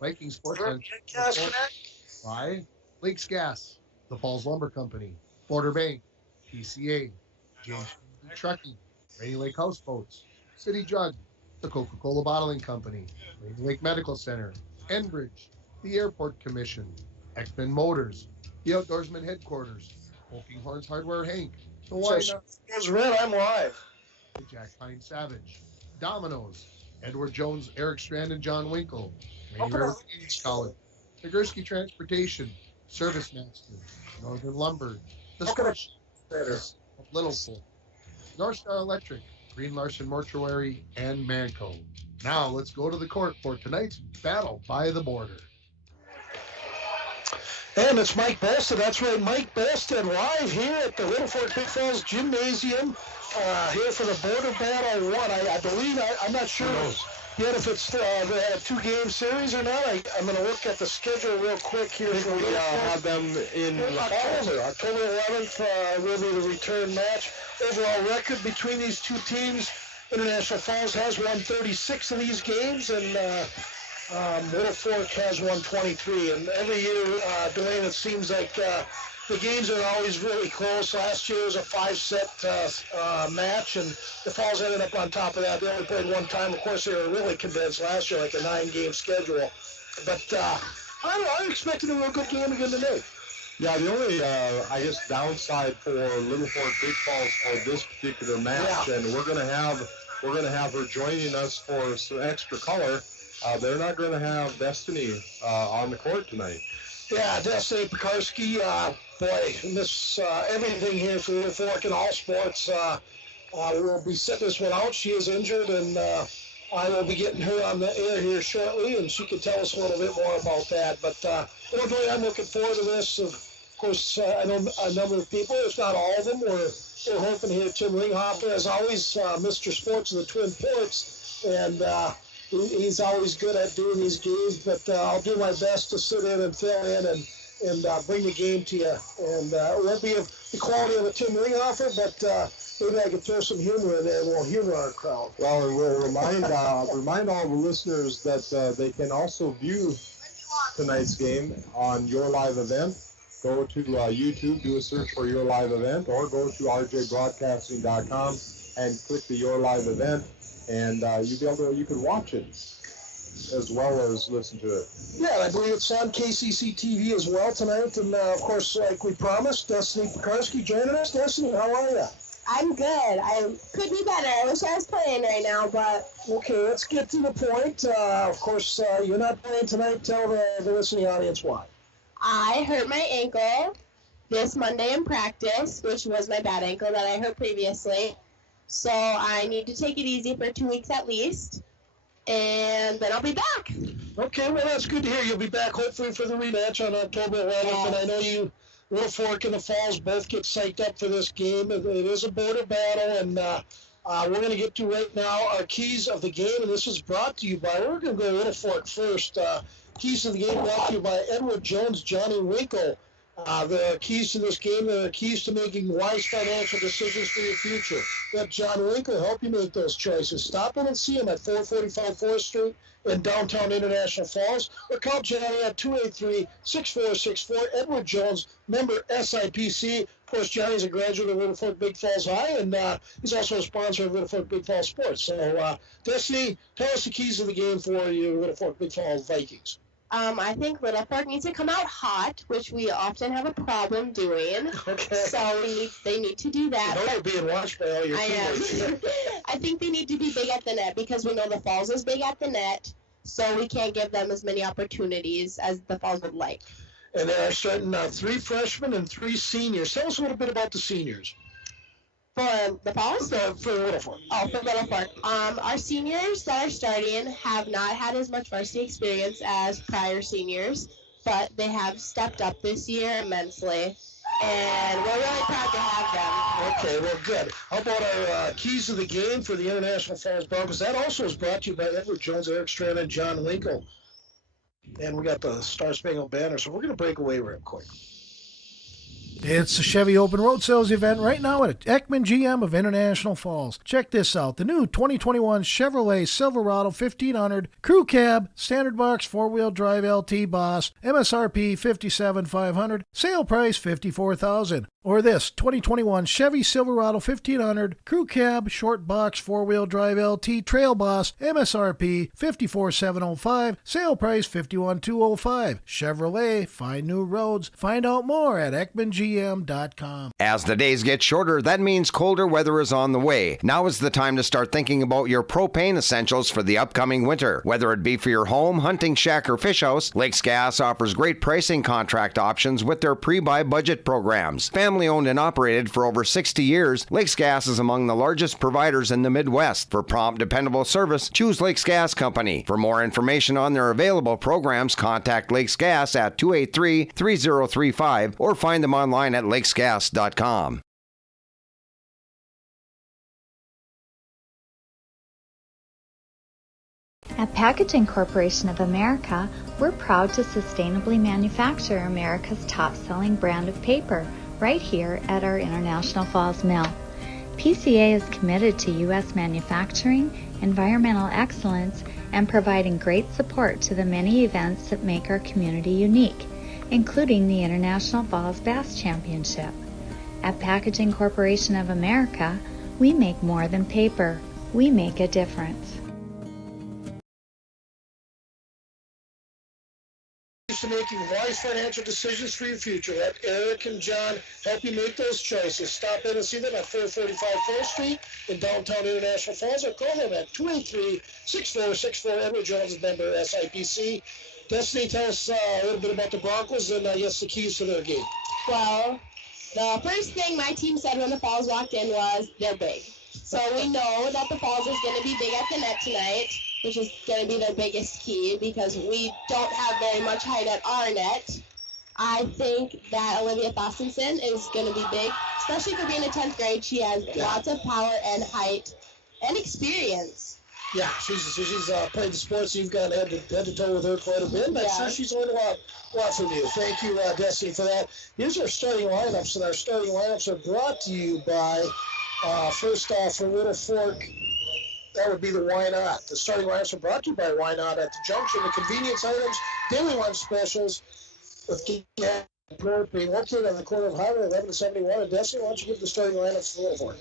Viking Sports on by Lakes Gas, the Falls Lumber Company, Border Bank, PCA, James Trucking, Rainy Lake Houseboats, City Jug, the Coca-Cola Bottling Company, Rainy Lake Medical Center, Enbridge, the Airport Commission, Ekman Motors, the Outdoorsman Headquarters, Smoking Horns Hardware Hank, the So Wine it's red. I'm live. Jack Pine Savage, Domino's, Edward Jones, Eric Strand, and John Winkle, Rainy Open River up. Community College, Nagurski Transportation, Service Master, Northern Lumber, The How can I Sports better? of Littlefoot, North Star Electric, Green Larson Mortuary, and Manco. Now let's go to the court for tonight's battle by the border. And it's Mike Bolstead. That's right, Mike Bolstead live here at the Little Fork Big Falls Gymnasium. Here for the Border Battle 1. I believe, I'm not sure yet if it's a two-game series or not. I'm going to look at the schedule real quick here. I think we have them in October 11th will be the return match. Overall record between these two teams, International Falls has won 36 of these games, and Little Fork has won 23. And every year, Dwayne, it seems like the games are always really close. Last year was a 5-set match, and the Falls ended up on top of that. They only played one time. Of course, they were really condensed last year, like a 9-game schedule. But I'm expecting a real good game again today. Yeah, the only, I guess, downside for Little Fork Big Falls for this particular match, and we're gonna have her joining us for some extra color. They're not going to have Destiny on the court tonight. Yeah, Destiny Pekarski, boy, miss everything here for Little Fork in all sports. We'll be sitting this one out. She is injured, and I will be getting her on the air here shortly, and she can tell us a little bit more about that. But really, I'm looking forward to this. Of course, I know a number of people, if not all of them. We're hoping here Tim Ringhoffer, as always, Mr. Sports of the Twin Ports, and he's always good at doing these games, but I'll do my best to sit in and fill in and bring the game to you. And it won't be of the quality of a Tim Ringhoffer, but maybe I can throw some humor in there and we'll humor our crowd. Well, and we'll remind all the listeners that they can also view tonight's game on Your Live Event. Go to YouTube, do a search for Your Live Event, or go to rjbroadcasting.com and click the Your Live Event. And you can watch it as well as listen to it. Yeah, and I believe it's on KCC TV as well tonight. And of course, like we promised, Destiny Pekarski joining us. Destiny, how are you? I'm good. I could be better. I wish I was playing right now, but okay. Let's get to the point. Of course, you're not playing tonight. Tell the listening audience why. I hurt my ankle this Monday in practice, which was my bad ankle that I hurt previously. So I need to take it easy for 2 weeks at least, and then I'll be back. Okay, well, that's good to hear. You'll be back hopefully for the rematch on October 11th, yes. And I know you, Little Fork and the Falls, both get psyched up for this game. It is a border battle, and we're going to get to right now our keys of the game, and this is brought to you by, we're going to go Little Fork first. Keys of the game brought to you by Edward Jones, Johnny Winkle. The keys to this game, the keys to making wise financial decisions for your future. Let John Winkle help you make those choices. Stop in and see him at 445 4th Street in downtown International Falls, or call Johnny at 283-6464. Edward Jones, member SIPC. Of course, Johnny's a graduate of Little Fork Big Falls High, and he's also a sponsor of Little Fork Big Falls Sports. So, Destiny, tell us the keys of the game for your Little Fork Big Falls Vikings. I think Little Fork needs to come out hot, which we often have a problem doing. Okay. So they need to do that. I know you're being watched by all your teammates. I think they need to be big at the net because we know the Falls is big at the net, so we can't give them as many opportunities as the Falls would like. And they are starting 3 freshmen and 3 seniors. Tell us a little bit about the seniors. For the Falls? For Little Fork. Oh, for Little Fork. Our seniors that are starting have not had as much varsity experience as prior seniors, but they have stepped up this year immensely, and we're really proud to have them. Okay, well, good. How about our keys of the game for the International Falls Broncos? That also is brought to you by Edward Jones, Eric Strand, and John Winkle. And we got the Star Spangled Banner, so we're going to break away real quick. It's the Chevy Open Road Sales event right now at Ekman GM of International Falls. Check this out. The new 2021 Chevrolet Silverado 1500 Crew Cab Standard Box 4-Wheel Drive LT Boss, MSRP $57,500, sale price $54,000. Or this 2021 Chevy Silverado 1500 Crew Cab Short Box 4-Wheel Drive LT Trail Boss, MSRP $54,705, sale price $51,205. Chevrolet, find new roads. Find out more at EkmanGM.com. As the days get shorter, that means colder weather is on the way. Now is the time to start thinking about your propane essentials for the upcoming winter. Whether it be for your home, hunting shack, or fish house, Lakes Gas offers great pricing contract options with their pre-buy budget programs. Family owned and operated for over 60 years, Lakes Gas is among the largest providers in the Midwest. For prompt, dependable service, choose Lakes Gas Company. For more information on their available programs, contact Lakes Gas at 283-3035 or find them online at lakesgas.com. At Packaging Corporation of America, we're proud to sustainably manufacture America's top-selling brand of paper right here at our International Falls Mill. PCA is committed to U.S. manufacturing, environmental excellence, and providing great support to the many events that make our community unique, including the International Falls Bass Championship. At Packaging Corporation of America, we make more than paper. We make a difference. To making wise financial decisions for your future. Let Eric and John help you make those choices. Stop in and see them at 445 4th Street in downtown International Falls, or call them at 283-6464. Edward Jones is member SIPC. Destiny, tell us a little bit about the Broncos and yes, the keys to their game. Well, the first thing my team said when the Falls walked in was they're big. So we know that the Falls is going to be big at the net tonight, which is going to be their biggest key because we don't have very much height at our net. I think that Olivia Thorstensen is going to be big, especially for being in 10th grade. She has lots of power and height and experience. Yeah, she's played the sports. You've gone head to toe with her quite a bit. I'm sure she's learned a lot from you. Thank you, Destiny, for that. Here's our starting lineups, and our starting lineups are brought to you by, first off, for Little Fork, that would be the Why Not. The starting lineups are brought to you by Why Not at the Junction. The convenience items, daily lunch specials with gas and propane, located on the corner of Highway 11 and 71. And Destiny, why don't you give the starting lineups for Little Fork?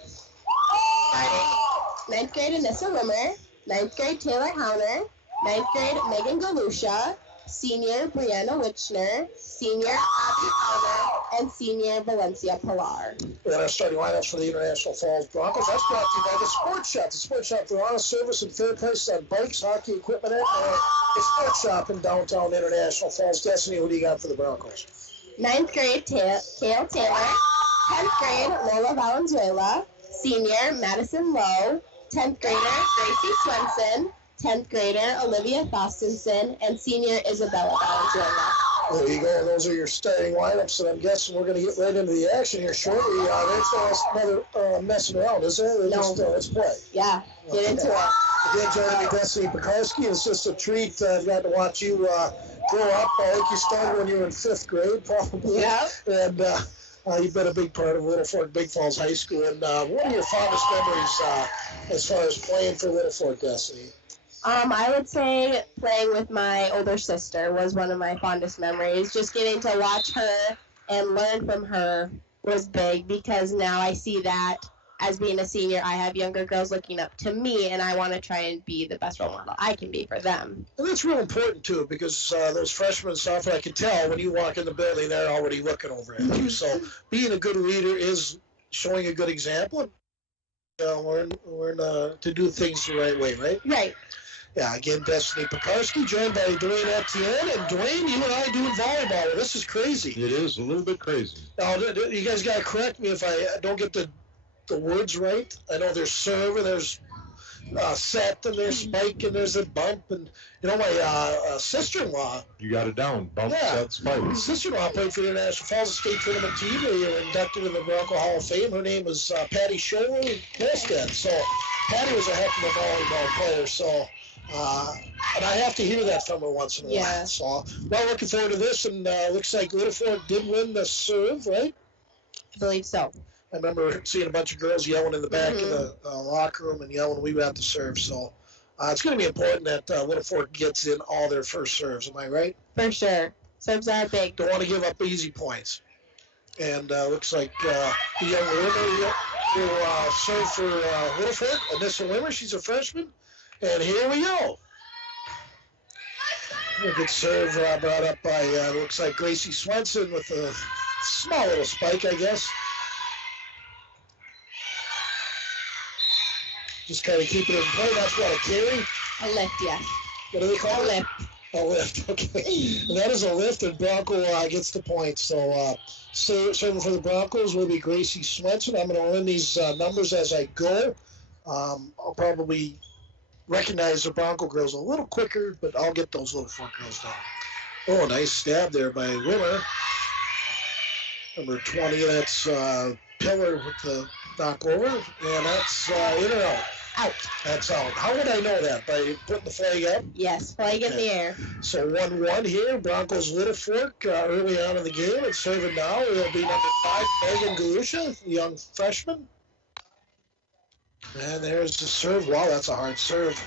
9th grade Anissa Rimmer, 9th grade Taylor Hauner, 9th grade Megan Galusha, senior Brianna Witchner, senior Abby Palmer, and senior Valencia Pilar. We got our starting lineups for the International Falls Broncos. That's brought to you by the Sports Shop. The Sports Shop for honest service and fair prices on bikes, hockey equipment, and the Sports Shop in downtown International Falls. Destiny, what do you got for the Broncos? 9th grade Kale Taylor, 10th grade Lola Valenzuela, senior Madison Lowe, 10th grader Gracie Swenson, 10th grader Olivia Thorstensen, and senior Isabella Valenzuela. There you go. Those are your starting lineups, and I'm guessing we're going to get right into the action here shortly. There's no other messing around, is there? No. Let's play. Yeah, get into it. Again, joining me, Destiny Pekarski. It's just a treat. I've got to watch you grow up. I think you started when you were in 5th grade, probably. Yeah. And you've been a big part of Little Fork Big Falls High School. And what are your fondest memories as far as playing for Little Fork, Destiny? I would say playing with my older sister was one of my fondest memories. Just getting to watch her and learn from her was big because now I see that as being a senior, I have younger girls looking up to me, and I want to try and be the best role model I can be for them. And that's real important, too, because those freshmen and sophomores, I can tell when you walk in the building, they're already looking over at you. So being a good leader is showing a good example. Learn to do things the right way, right? Right. Yeah, again, Destiny Pekarski, joined by Dwayne Etienne. And Dwayne, you and I doing volleyball. This is crazy. It is a little bit crazy. Now, you guys got to correct me if I don't get the words right. I know there's serve and there's set and there's spike and there's a bump. And, you know, my sister-in-law. You got it down. Bump, set, spike. Sister-in-law played for the International Falls State Tournament team. They were inducted in the Bronco Hall of Fame. Her name was Patty Scholler-Molstead. So Patty was a heck of a volleyball player. So. And I have to hear that from her once in a while. So, well, looking forward to this, and looks like Little Fork did win the serve, right? I believe so. I remember seeing a bunch of girls yelling in the back of the locker room and yelling we got to serve. So it's going to be important that Little Fork gets in all their first serves. Am I right? For sure. Serves are big. Don't want to give up easy points. And looks like the young Wimmer will serve for Little Fork. Alyssa Wimmer, she's a freshman. And here we go. A good serve brought up by, looks like Gracie Swenson with a small little spike, I guess. Just kind of keep it in play. That's what, a carry? A lift, yes. What do they call it? A lift. A lift, okay. And that is a lift, and Bronco gets the point. So serving for the Broncos will be Gracie Swenson. I'm going to run these numbers as I go. I'll probably recognize the Bronco girls a little quicker, but I'll get those Little Fork girls down. Oh, nice stab there by Wimmer. Number 20, that's Pillar with the knock over, and that's in or out? Out. That's out. How would I know that? By putting the flag up? Yes, flag in the air. So 1-1 here. Broncos Little Fork early on in the game. And serving now will be number 5, Megan Galusha, the young freshman. And there's the serve. Wow, that's a hard serve.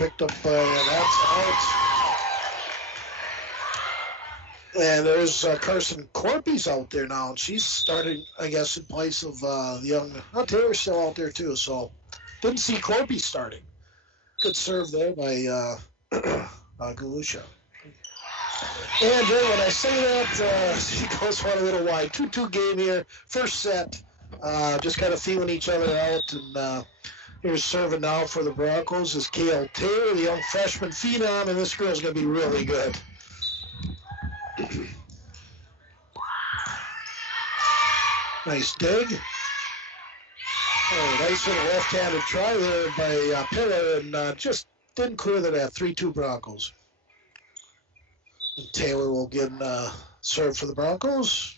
Picked up, that's out. And there's Carson Corpy's out there now. And she's starting, I guess, in place of the young, Taylor's still out there too. So didn't see Corpy starting. Good serve there by Galusha. And when I say that, she goes one a little wide. 2-2 game here. First set. Just kind of feeling each other out. And here's serving now for the Broncos is Kale Taylor, the young freshman phenom. And this girl's going to be really good. Nice dig. Oh, nice little left-handed try there by Pillar, and just didn't clear the net. 3-2 Broncos. And Taylor will get serve for the Broncos.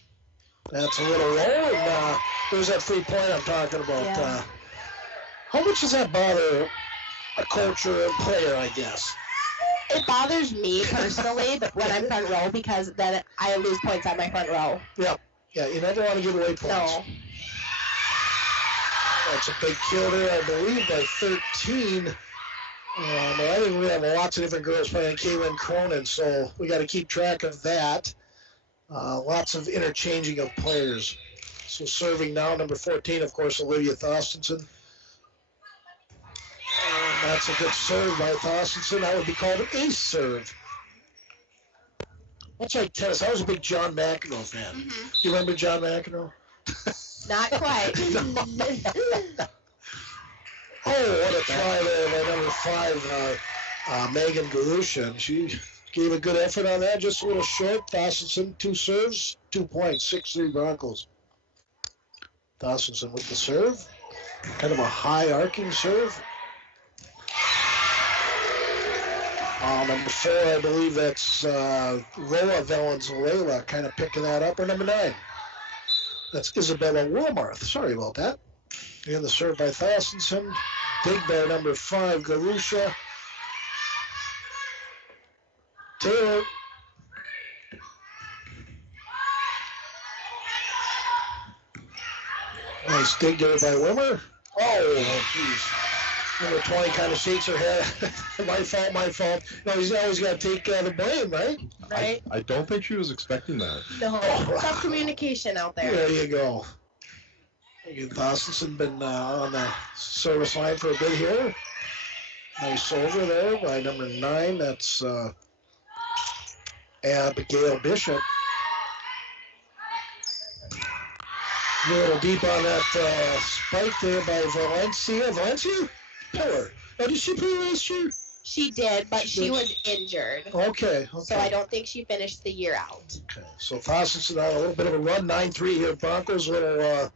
That's a little low, and there's that free point I'm talking about. Yeah. How much does that bother a coach or a player, I guess? It bothers me personally when I'm front row because then I lose points on my front row. Yeah, you never want to give away points. No. That's a big kill there, I believe, by 13. I think we have lots of different girls playing Caitlin Cronin, so we got to keep track of that. Lots of interchanging of players. So serving now, number 14, of course, Olivia Thorstensen. That's a good serve by Thorstensen. That would be called an ace serve. That's like tennis. I was a big John McEnroe fan. Mm-hmm. Do you remember John McEnroe? Not quite. Oh, what a try there by number 5, Megan Galusha. And she gave a good effort on that, just a little short. Thorstensen, 2 serves, 2 points, 6-3 Broncos. Thorstensen with the serve. Kind of a high arcing serve. Number 4, I believe that's Roa Valenzuela kind of picking that up. Or number 9. That's Isabella Wilmarth. Sorry about that. And the serve by Thorstensen. Dig by number 5, Galusha. Taylor. Nice dig there by Wimmer. Oh, jeez. Number 20 kind of shakes her head. My fault. No, he's always got to take the blame, right? Right. I don't think she was expecting that. No, tough communication out there. There you go. Thorstensen been on the service line for a bit here. Nice over there by number 9. That's Abigail Bishop. A little deep on that spike there by Valencia? Pillar. Oh, did she play last year? She did, but she was injured. Okay. So I don't think she finished the year out. Okay. So Thorstensen on a little bit of a run, 9-3 here. Broncos little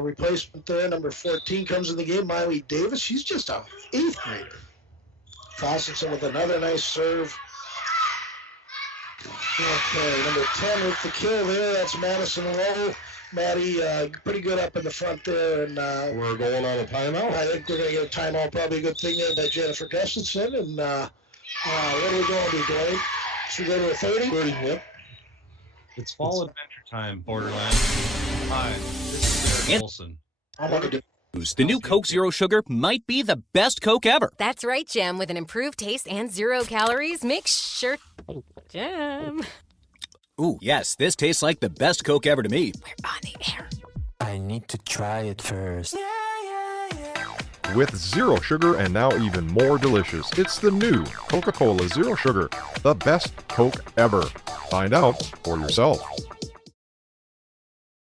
replacement there. Number 14 comes in the game, Miley Davis. She's just a 8th grader. Thorstensen with another nice serve. Okay, number 10 with the kill there. That's Madison Lowe. Maddie, pretty good up in the front there. And we're going on a timeout. I think we're going to get a timeout. Probably a good thing there by Jennifer Gustafson. And what are we going to do, Dwayne? Should we go to a 30? 30, yep. It's fall adventure time, Borderlands. Hi, this is Eric Olson. The new Coke Zero Sugar might be the best Coke ever. That's right, Jim. With an improved taste and 0 calories, make sure... Jim. Ooh, yes, this tastes like the best Coke ever to me. We're on the air. I need to try it first. With zero sugar and now even more delicious, it's the new Coca-Cola Zero Sugar, the best Coke ever. Find out for yourself.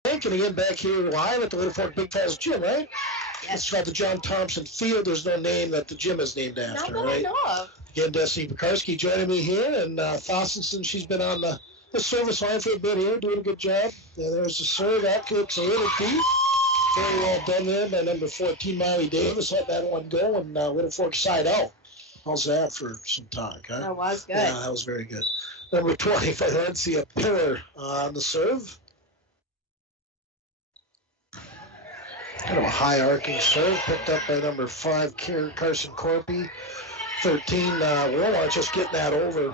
And again, back here live at the Little Fork Big Falls Gym, right? Yes. It's got the John Thompson Field. There's no name that the gym is named after, Not that right? I know of. Again, Destiny Pekarski joining me here, and Thossenson, she's been on the service line for a bit here, doing a good job. And there's the serve. That looks a little deep. Very well done there by number 14, Miley Davis. Let that one go, and Little Fork side out. How's that for some talk, huh? That was good. Yeah, that was very good. Number 20, Valencia Pillar on the serve. Kind of a high arcing serve, picked up by number 5, Carson Corpy. 13, Walmart just getting that over.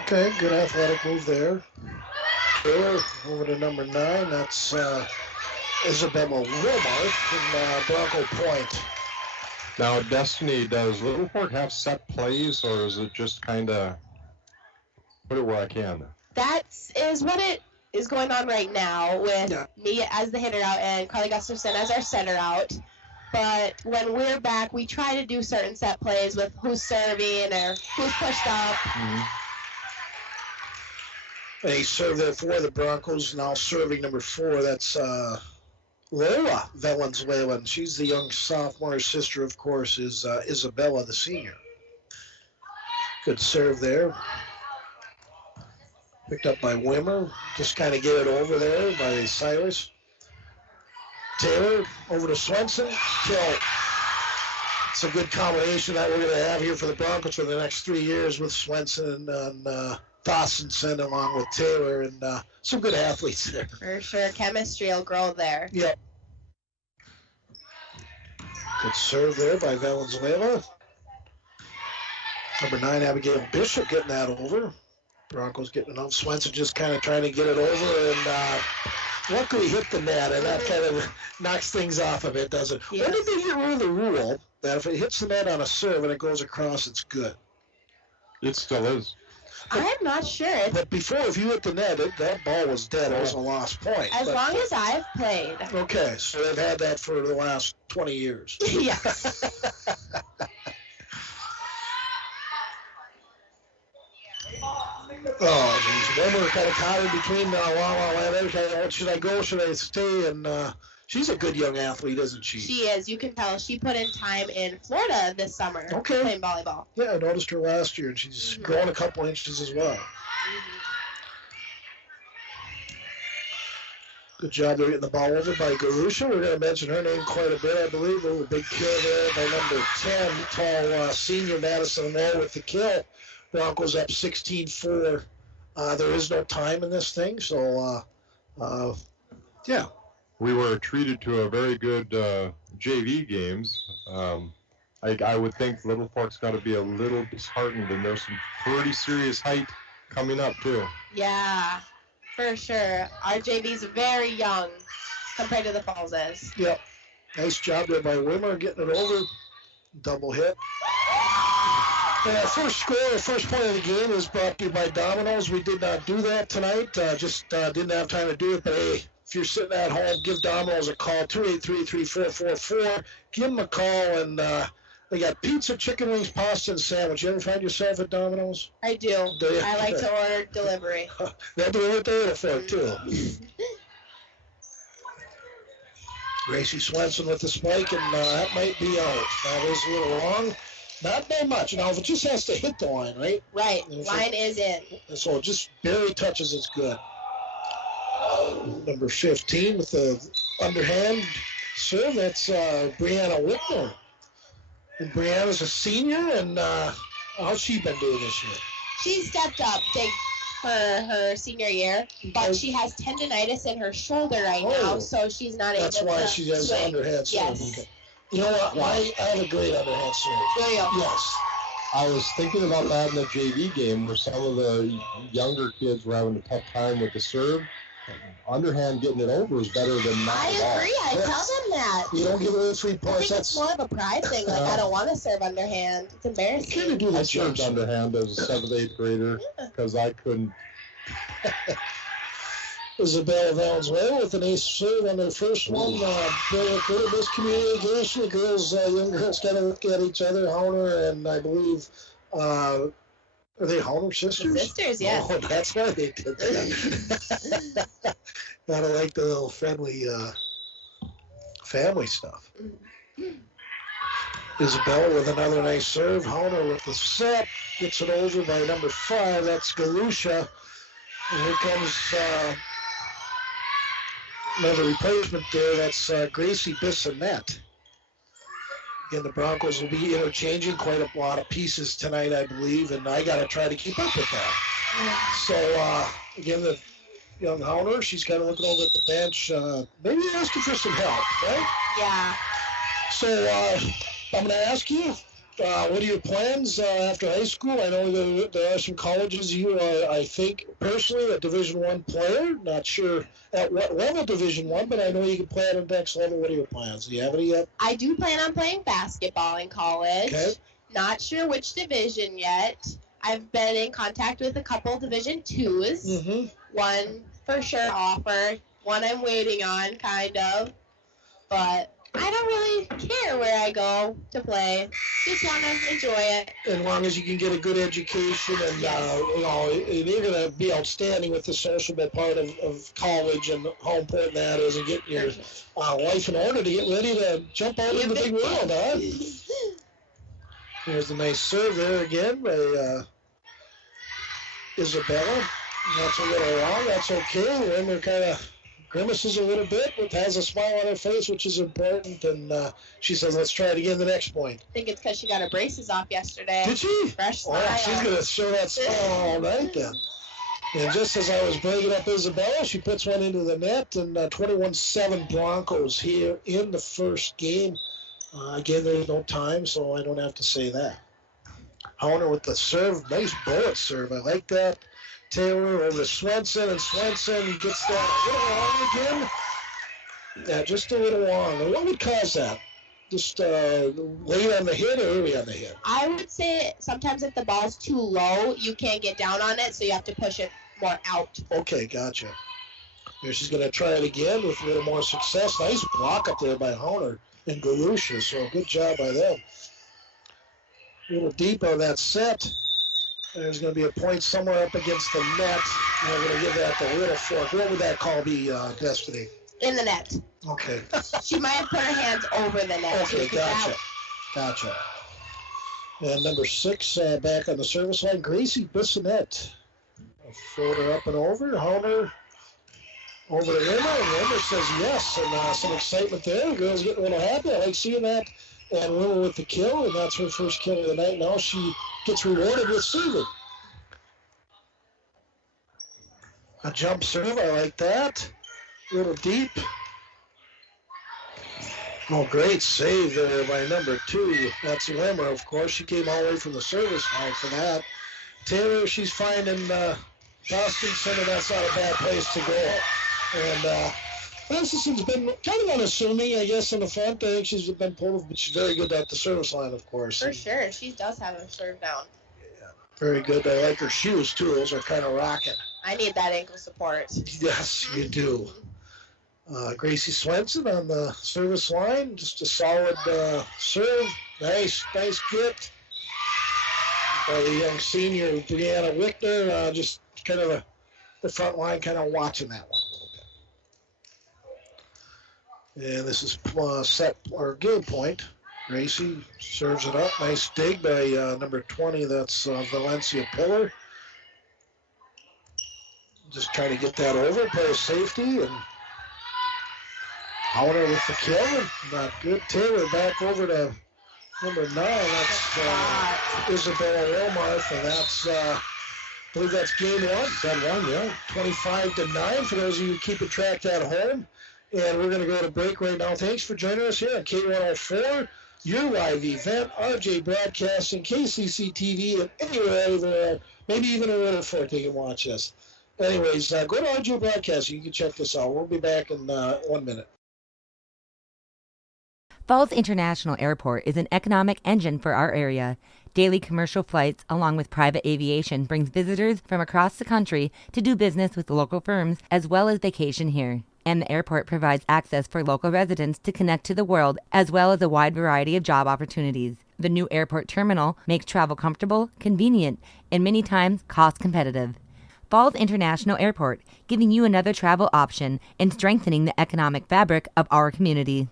Okay, good athletic move there. Over to number 9, that's Isabella Walmart from Bronco Point. Now, Destiny, does Little Fork have set plays, or is it just kind of put it where I can? That is what it is going on right now with me as the hitter out and Carly Gustafson as our setter out. But when we're back, we try to do certain set plays with who's serving or who's pushed up. Mm-hmm. And he served there for the Broncos, now serving number 4. That's Lola Valenzuela. She's the young sophomore. Sister, of course, is Isabella, the senior. Good serve there. Picked up by Wimmer. Just kind of get it over there by Cyrus. Taylor over to Swenson. Kill. It's a good combination that we're going to have here for the Broncos for the next 3 years with Swenson and Dawsonson along with Taylor, and some good athletes there. For sure, chemistry will grow there. Yep. Good serve there by Valenzuela. Number 9, Abigail Bishop getting that over. Broncos getting enough. Swenson just kind of trying to get it over, and luckily hit the net, and that kind of knocks things off of it, doesn't it? Yes. When did they get rid of the rule that if it hits the net on a serve and it goes across, it's good? It still is. I'm not sure. But before, if you hit the net, that ball was dead. It was a lost point. As long as I've played. Okay, so they've had that for the last 20 years. Yes. Oh, geez. Wilmer kind of caught in between Lala. Should I go? Should I stay? And she's a good young athlete, isn't she? She is. You can tell. She put in time in Florida this summer playing volleyball. Yeah, I noticed her last year, and she's grown a couple inches as well. Good job there getting the ball over by Garusha. We're going to mention her name quite a bit, I believe. A big kill there by number 10, tall senior Madison Moore with the kill. Broncos up 16-4. There is no time in this thing, so, yeah. We were treated to a very good JV games. I would think Little Fork's got to be a little disheartened, and there's some pretty serious height coming up, too. Yeah, for sure. Our JV's very young compared to the Falls is. Yep. Nice job there by Wimmer getting it over. Double hit. First score, first point of the game is brought to you by Domino's. We did not do that tonight. Just didn't have time to do it. But, hey, if you're sitting at home, give Domino's a call, 283-3444. Give them a call, and they got pizza, chicken wings, pasta, and sandwich. You ever find yourself at Domino's? I do. I like to order delivery. They'll do it there for it, too. Gracie Swenson with the spike, and that might be out. That is a little long. Not by much. Now, if it just has to hit the line, right? Right. Line is in. So it just barely touches, it's good. Number 15 with the underhand serve. That's Brianna Whitmore. And Brianna's a senior, and how's she been doing this year? She stepped up big for her senior year, but she has tendonitis in her shoulder right now, so she's not able to swing. That's why she has underhand serve. Yes. Okay. You know what? I have a great underhand serve. There you go. Yes. I was thinking about that in the JV game where some of the younger kids were having a tough time with the serve. underhand getting it over is better than not I at all. agree. I tell them that. You don't give her 3 I points. think it's more of a pride thing. Like, I don't want to serve underhand. It's embarrassing. Kind of do I that served underhand as a 7th, 8th grader because I couldn't. Isabella Valenzuela with an ace serve on their first one. Bit of miscommunication. The girls, young girls, kind of look at each other. Hauner and I believe, are they Hauner sisters? The sisters, yes. Oh, that's why they did that. Gotta like the little friendly family stuff. Isabella with another nice serve. Hauner with the set. Gets it over by number 5. That's Galusha. And here comes another replacement there. That's Gracie Bissonette. Again, the Broncos will be interchanging quite a lot of pieces tonight, I believe, and I got to try to keep up with that. So, again, the young Hauner, she's kind of looking over at the bench. Maybe asking for some help, right? Yeah. So, I'm going to ask you, what are your plans after high school? I know there are some colleges. You are, I think, personally, a Division I player. Not sure at what level Division I, but I know you can play at the next level. What are your plans? Do you have any yet? I do plan on playing basketball in college. Okay. Not sure which division yet. I've been in contact with a couple Division IIs. Mm-hmm. One for sure offer. One I'm waiting on, kind of. But I don't really care where I go to play. Just want to enjoy it. As long as you can get a good education and, you're going to be outstanding with the social bit part of college and how important that is and getting your life in order to get ready to jump out in the big world, huh? Here's a nice serve there again by Isabella. That's a little long. That's okay. We're kind of grimaces a little bit, but has a smile on her face, which is important. And she says, let's try it again the next point. I think it's because she got her braces off yesterday. Did she? Fresh smile. Oh, she's going to show that smile all night then. And just as I was breaking up Isabella, she puts one into the net, and 21-7 Broncos here in the first game. Again, there's no time, so I don't have to say that. Hauner with the serve. Nice bullet serve. I like that. Taylor over to Swenson, and Swenson gets that a little long again. Yeah, just a little long. What would cause that? Just late on the hit or early on the hit? I would say sometimes if the ball's too low, you can't get down on it, so you have to push it more out. Okay, gotcha. Here she's going to try it again with a little more success. Nice block up there by Hauner and Galusha, so good job by them. A little deep on that set. There's going to be a point somewhere up against the net. And we're going to give that the little fork. What would that call be, Destiny? In the net. Okay. She might have put her hands over the net. Okay, gotcha. And number 6 back on the service line, Gracie Bissonette. Floater up and over. Hauner over to Rimmer, and Rimmer says yes. And some excitement there. The girl's getting a little happy. I like seeing that. And Rimmer with the kill, and that's her first kill of the night. Now she gets rewarded with serving. A jump serve, I like that. A little deep. Oh, great save there by number 2. That's Rimmer, of course. She came all the way from the service line for that. Taylor, she's finding Dawsonson, and that's not a bad place to go. And Francison's been kind of unassuming, I guess, in the front. I think she's been pulled, but she's very good at the service line, of course. For sure. She does have her serve down. Yeah, very good. I like her shoes, too. Those are kind of rocking. I need that ankle support. Yes, you do. Gracie Swenson on the service line. Just a solid serve. Nice get by the young senior, Brianna Wickner. Just kind of the front line kind of watching that one. And this is set or game point. Gracie serves it up. Nice dig by number 20. That's Valencia Pillar. Just trying to get that over. Play safety. And Hauner with the kill. Not good. Taylor back over to number 9. That's Isabella Romarth. And that's, I believe that's game 1. Is that 1? Yeah. 25-9 for those of you keeping track at home. And we're going to go to break right now. Thanks for joining us here on K104, your live event, RJ Broadcasting, KCC TV, and anywhere over there, maybe even a little fork they can watch us. Anyways, go to RJ Broadcast. You can check this out. We'll be back in 1 minute. Falls International Airport is an economic engine for our area. Daily commercial flights, along with private aviation, brings visitors from across the country to do business with local firms as well as vacation here. And the airport provides access for local residents to connect to the world as well as a wide variety of job opportunities. The new airport terminal makes travel comfortable, convenient, and many times cost competitive. Falls International Airport, giving you another travel option and strengthening the economic fabric of our community.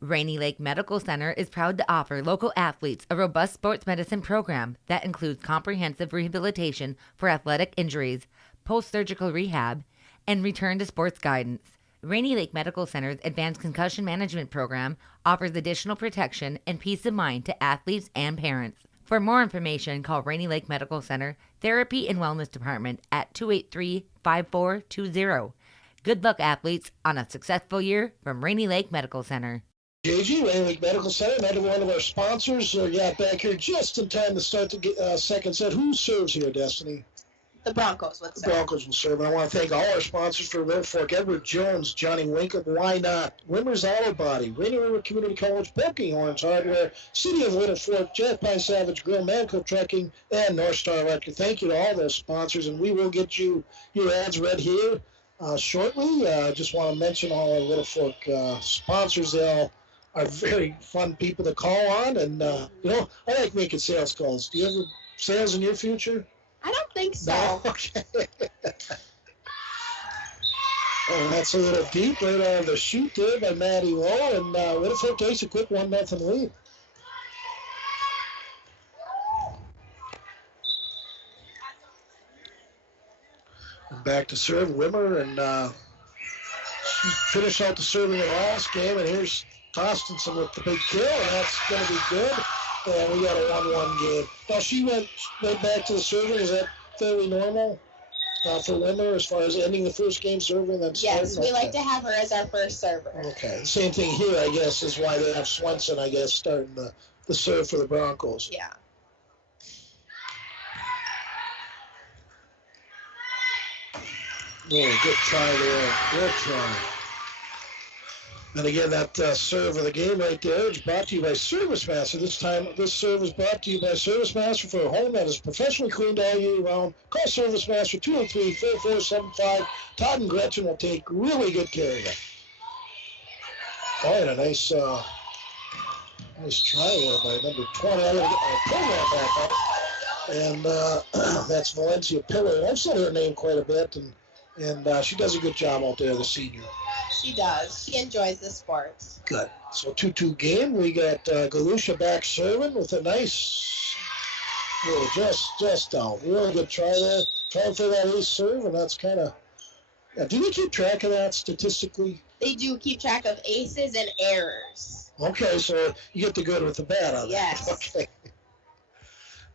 Rainy Lake Medical Center is proud to offer local athletes a robust sports medicine program that includes comprehensive rehabilitation for athletic injuries, post-surgical rehab, and return to sports guidance. Rainy Lake Medical Center's Advanced Concussion Management Program offers additional protection and peace of mind to athletes and parents. For more information, call Rainy Lake Medical Center Therapy and Wellness Department at 283-5420. Good luck, athletes, on a successful year from Rainy Lake Medical Center. JG, Rainy Lake Medical Center, another one of our sponsors. Got back here just in time to start the second set. Who serves here, Destiny? The Broncos would serve. Broncos will serve. And I want to thank all our sponsors for Little Fork, Edward Jones, Johnny Winkle, Why Not, Wimmer's Auto Body, Rainy River Community College, Poking Horns Hardware, City of Little Fork, Jack Pine Savage Grill, Manco Trucking, and North Star Electric. Thank you to all those sponsors, and we will get you your ads read here shortly. Just want to mention all our Little Fork sponsors. They all are very fun people to call on, and I like making sales calls. Do you ever sales in your future? I don't think so. No? Okay. And that's a little deep right out of the shoot there by Matty Lowe, and Little Fork takes a quick 1-0 lead. And back to serve Wimmer, and she finished out the serving in the last game, and here's Tostenson with the big kill, and that's going to be good. And we got a 1-1 game. Now, she went back to the serving. Is that fairly normal for Wimmer as far as ending the first game serving? Yes, we like to have her as our first server. Okay. Same thing here, I guess, is why they have Swenson, I guess, starting the serve for the Broncos. Yeah. Oh, good try there. Good try. And again, that serve of the game right there is brought to you by Service Master. This time, this serve is brought to you by Service Master for a home that is professionally cleaned all year round. Call Service Master 203-4475. Todd and Gretchen will take really good care of you. Oh, and a nice try there by number 20. I'm going to get my program back up. And that's Valencia Pillar. And I've said her name quite a bit, and she does a good job out there, the senior. She does. She enjoys the sport. Good. So 2-2 game. We got Galusha back serving with a nice, just down. Really good try there. Trying for that ace serve, and that's kind of. Yeah, do they keep track of that statistically? They do keep track of aces and errors. Okay, so you get the good with the bad on that. Yes. Okay.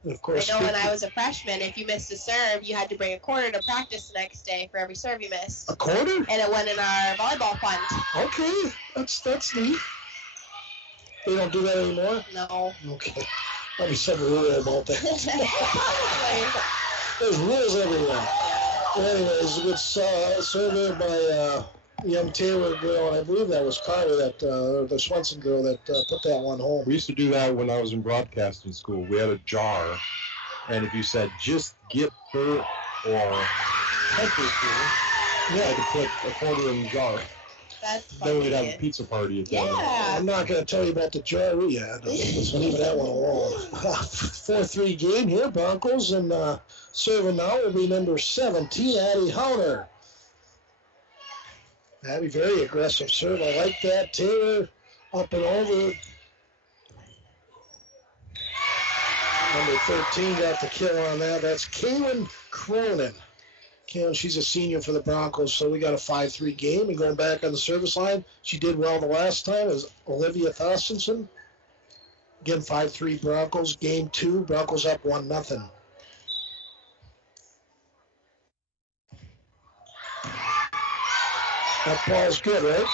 And of course, I know when I was a freshman, if you missed a serve, you had to bring a quarter to practice the next day for every serve you missed. A quarter? And it went in our volleyball fund. Okay, that's neat. They don't do that anymore? No. Okay. Let me set a rule about that. There's rules everywhere. Anyways, a good serve by young Taylor girl, and I believe that was Carter, the Swenson girl that put that one home. We used to do that when I was in broadcasting school. We had a jar, and if you said, just get her or pepper her, you had to put a quarter in the jar. That's funny. Then we'd have a pizza party at the end. Yeah. I'm not going to tell you about the jar we had. Let's leave that one alone. 4-3 game here, Broncos, and serving now will be number 17, Addie Howner. Addie, very aggressive serve. I like that. Taylor up and over. Number 13 got the kill on that. That's Kaylin Cronin. Kaylin, she's a senior for the Broncos, so we got a 5-3 game. And going back on the service line, she did well the last time, is Olivia Thorstenson. Again, 5-3 Broncos. Game 2, Broncos up 1-0. That ball's good, right?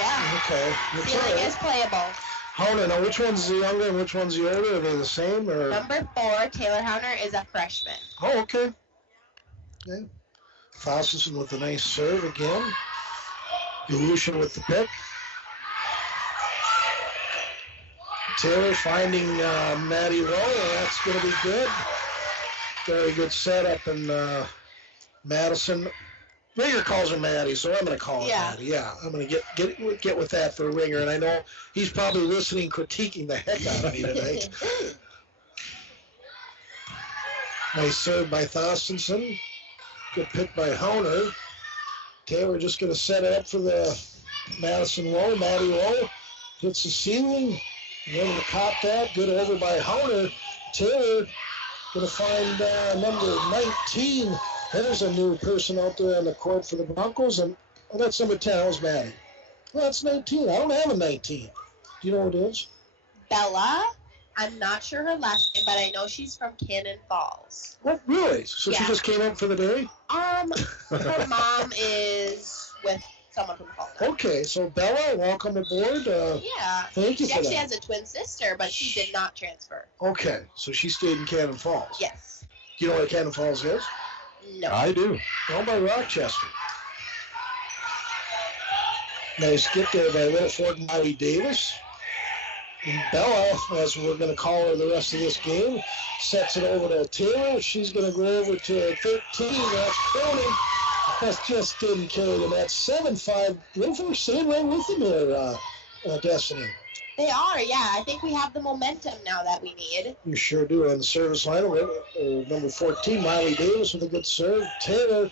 Yeah. Okay. Feeling is playable. Howner, now which one's the younger and which one's the older? Are they the same? Or? Number 4, Taylor Howner, is a freshman. Oh, okay. Okay. Fosselson with a nice serve again. Galusha with the pick. Taylor finding Maddie Lowe. That's going to be good. Very good setup. And Madison, Ringer calls her Maddie, so I'm going to call her Maddie. Yeah, I'm going to get with that for Ringer. And I know he's probably listening, critiquing the heck out of me tonight. Nice serve by Thorstensen. Good pick by Honer. Taylor just going to set it up for the Madison Lowe. Maddie Lowe hits the ceiling. Able to cop that. Good over by Honer. Taylor going to find number 19. There's a new person out there on the court for the Broncos. And that's number 10. That was Maddie. Well, that's 19. I don't have a 19. Do you know what it is? Bella. I'm not sure her last name, but I know she's from Cannon Falls. What, really? So she just came up for the day? Her mom is with someone from Falls. Okay, so Bella, welcome aboard. Thank you for that. She actually has a twin sister, but she did not transfer. Okay, so she stayed in Cannon Falls. Yes. Do you know what Cannon Falls is? No. I do. Down by Rochester. Nice get there by Wilford and Miley Davis. And Bella, as we're going to call her the rest of this game, sets it over to Taylor. She's going to go over to 13. That's Cronin. That just didn't carry them. That's 7-5. Wilford staying right with them there, Destiny. They are, yeah. I think we have the momentum now that we need. You sure do. On the service line, number 14, Miley Davis with a good serve. Taylor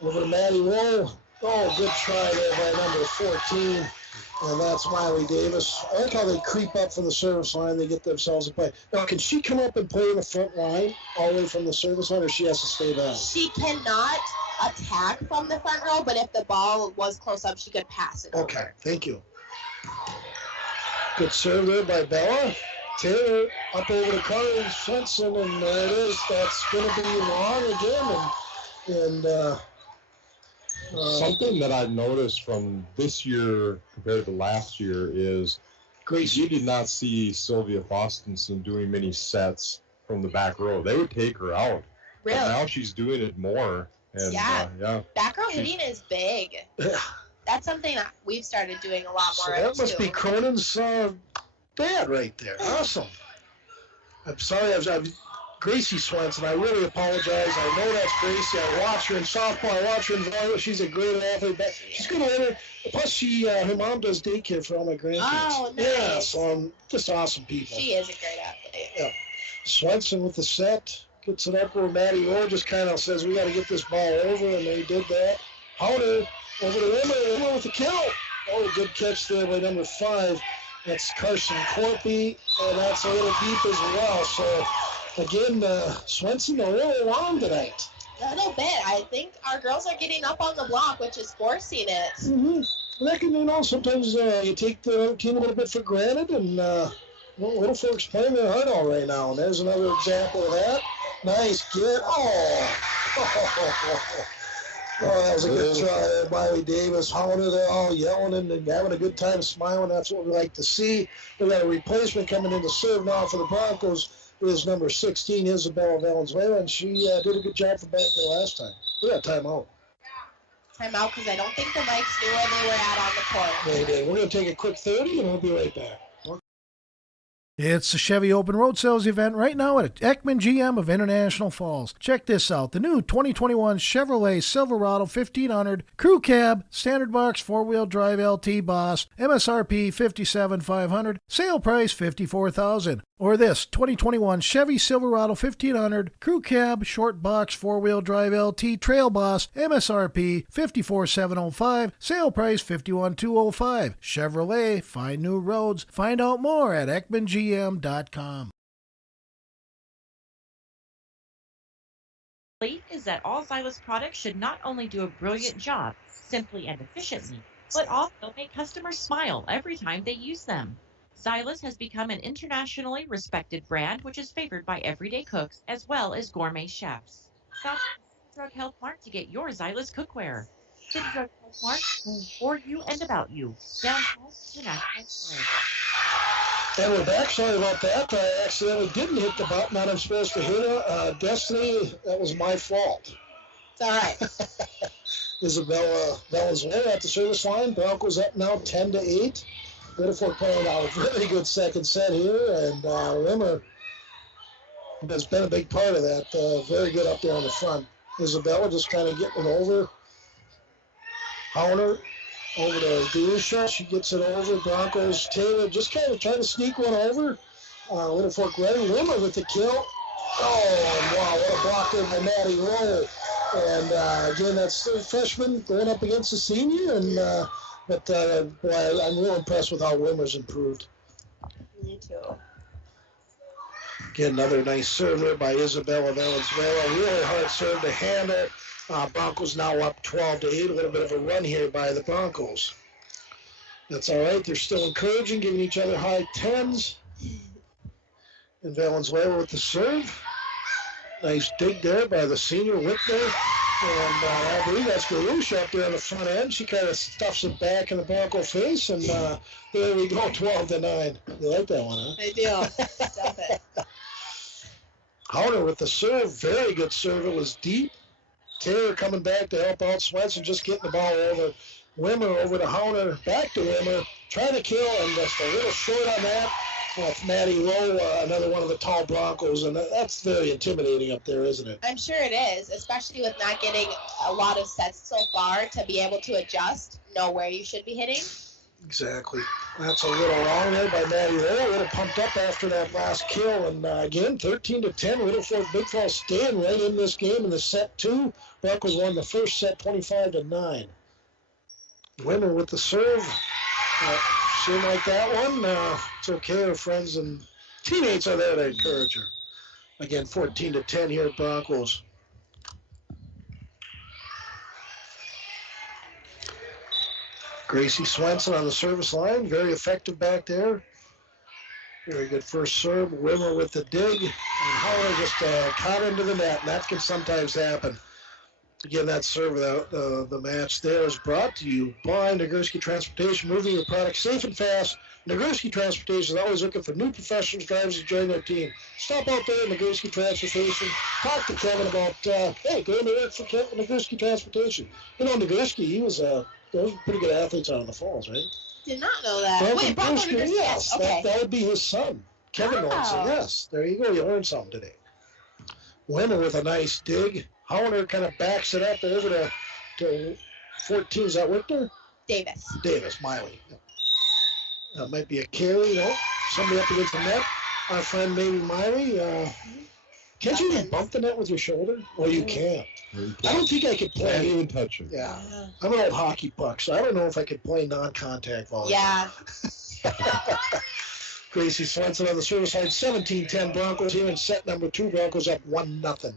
over to Maddie Lowe. Oh, good try there by number 14. And that's Miley Davis. I like how they creep up from the service line. They get themselves a play. Now, can she come up and play in the front line all the way from the service line, or she has to stay back? She cannot attack from the front row, but if the ball was close up, she could pass it. Okay, thank you. Good serve there by Bella. Taylor up over to Carly Swenson, and there it is. That's going to be long again. And something that I've noticed from this year compared to last year is you did not see Sylvia Fostenson doing many sets from the back row. They would take her out. Really? But now she's doing it more. And, back row hitting is big. That's something that we've started doing a lot more So that of, must too. be Cronin's dad right there. Awesome. I'm sorry, I'm Gracie Swenson. I really apologize. I know that's Gracie. I watch her in softball. I watch her in volleyball. She's a great athlete. But she's going to enter. Plus, her mom does daycare for all my grandkids. Oh, nice. Yeah, so just awesome people. She is a great athlete. Yeah. Swenson with the set. Gets it up where Maddie Lowe just kind of says, we got to get this ball over, and they did that. Howder over to Emma with the kill. Oh, good catch there by number 5. That's Carson Corpy, and that's a little deep as well. So, again, Swenson a little long tonight. A little bit. I think our girls are getting up on the block, which is forcing it. Mm-hmm. That can, sometimes you take the other team a little bit for granted, and little folks playing their heart out right now. And there's another example of that. Nice get. Oh, that was a good try. Miley Davis, Hollander, they're all yelling and having a good time, smiling. That's what we like to see. We got a replacement coming in to serve now for the Broncos. It is number 16, Isabella Valenzuela, and she did a good job for back there last time. We got timeout. Timeout because I don't think the Vikes knew where they were at on the court. They did. We're going to take a quick 30, and we'll be right back. It's the Chevy Open Road Sales event right now at Ekman GM of International Falls. Check this out. The new 2021 Chevrolet Silverado 1500 Crew Cab, Standard Box 4-Wheel Drive LT Boss, MSRP $57,500, sale price $54,000. Or this 2021 Chevy Silverado 1500 Crew Cab, Short Box 4-Wheel Drive LT Trail Boss, MSRP $54,705, sale price $51,205. Chevrolet, find new roads. Find out more at EkmanGM.com. Is that all Xylus products should not only do a brilliant job, simply and efficiently, but also make customers smile every time they use them. Xylus has become an internationally respected brand which is favored by everyday cooks as well as gourmet chefs. Stop at Drug Health Mart to get your Xylus cookware. City Drug Health Mart for you and about you. Downtown International Square. And we're back. Sorry about that. I accidentally didn't hit the button that I'm supposed to hit. Destiny, that was my fault. It's all right. Isabella Valenzuela at the service line. Broncos up now 10-8. Whittleford playing out a really good second set here, and Rimmer has been a big part of that. Very good up there on the front. Isabella just kind of getting it over. Hauner over to Dusha. She gets it over. Broncos. Taylor just kind of trying to sneak one over. Whittleford ready. Rimmer with the kill. Oh, wow, what a block there by Maddie Rowe. And again, that's the freshman going up against the senior. And but boy, I'm real impressed with how Rimmer's improved. Me too. Again, another nice serve there by Isabella Valenzuela. Really hard serve to handle. Broncos now up 12-8. A little bit of a run here by the Broncos. That's all right. They're still encouraging, giving each other high tens. And Valenzuela with the serve. Nice dig there by the senior Whitner. And I believe that's Garusha up there on the front end. She kind of stuffs it back in the Bronco face. And there we go, 12-9. You like that one, huh? I do. Stop it. Hauner with the serve. Very good serve. It was deep. Taylor coming back to help out Swenson, just getting the ball over. Wimmer over to Hauner. Back to Wimmer. Trying to kill, and just a little short on that. With Maddie Rowe, another one of the tall Broncos, and that's very intimidating up there, isn't it? I'm sure it is, especially with not getting a lot of sets so far, to be able to adjust, know where you should be hitting. Exactly. That's a little long there by Maddie Rowe. A little pumped up after that last kill, and again, 13-10. Whittleford Big Falls staying right in this game in the set two. Broncos won the first set 25-9. Wimmer with the serve. Seemed like that one. It's okay. Her friends and teammates are there to encourage her. Again, 14-10 here at Broncos. Gracie Swenson on the service line. Very effective back there. Very good first serve. Wimmer with the dig. And Howard just caught into the net. And that can sometimes happen. Again, that serve, the match there is brought to you by Nagurski Transportation, moving your product safe and fast. Nagurski Transportation is always looking for new professionals, drivers to join their team. Stop out there at Nagurski Transportation. Talk to Kevin about, hey, go to work for Nagurski Transportation. You know, Nagurski, those were pretty good athletes out of the Falls, right? Did not know that. Wait, Bronco Nagurski, yes. Okay. That would be his son. Kevin Lawrence, yes. There you go. You learned something today. Winner with a nice dig. Howner kind of backs it up over to 14. Is that Whitner? Davis, Miley. That might be a carry, somebody up against the net. Our friend maybe Miley. Can't you even bump the net with your shoulder? Well, you can't. I don't think I could play. Can't even touch it. Yeah. I'm an old hockey puck, so I don't know if I could play non-contact volleyball. Yeah. Gracie Swenson on the service side, 17-10 Broncos here in set number 2. Broncos up 1-0.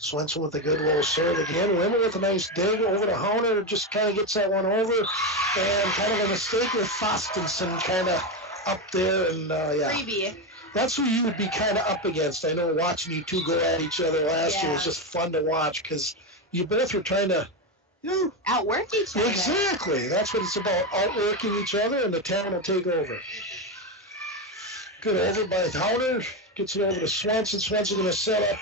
Swenson with a good little serve again. Wimmer with a nice dig over to Hauner. Just kind of gets that one over. And kind of a mistake with Fostenson kind of up there. And, yeah. Freebie. That's who you would be kind of up against. I know watching you two go at each other last year was just fun to watch because you both were trying to, outwork each other. Exactly. That's what it's about, outworking each other, and the talent will take over. Good over by Howner. Gets it over to Swenson. Swenson going to set up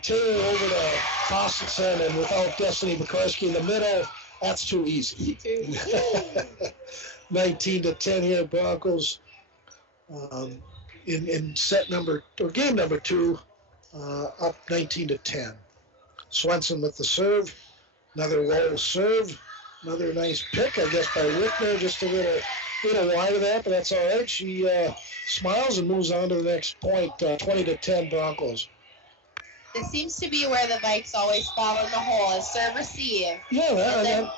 Taylor over to Fostenson, and without Destiny Bukarski in the middle, that's too easy. 19-10 here, Broncos. In set number, or game number 2, up 19-10. Swenson with the serve. Another roll serve. Another nice pick, I guess, by Whitner. Just a little wide of that, but that's all right. She smiles and moves on to the next point. 20-10 Broncos. This seems to be where the Vikes always fall in the hole, is serve receive. Yeah,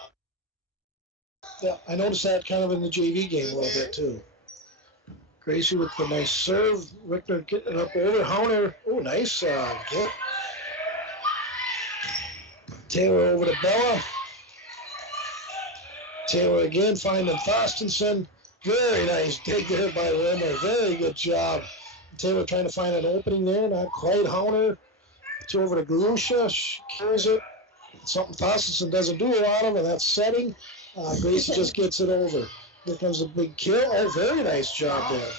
I noticed that kind of in the JV game a little bit too. Gracie with the nice serve. Whitner getting it up over Hauner. Oh, nice get. Taylor over to Bella. Taylor again finding Fostenson. Very nice dig there by Wimmer. Very good job. Taylor trying to find an opening there. Not quite. Hauner. It's over to Garusha. She carries it. Something Fostenson doesn't do a lot of, and that's setting. Gracie just gets it over. Here comes a big kill. Oh, very nice job there.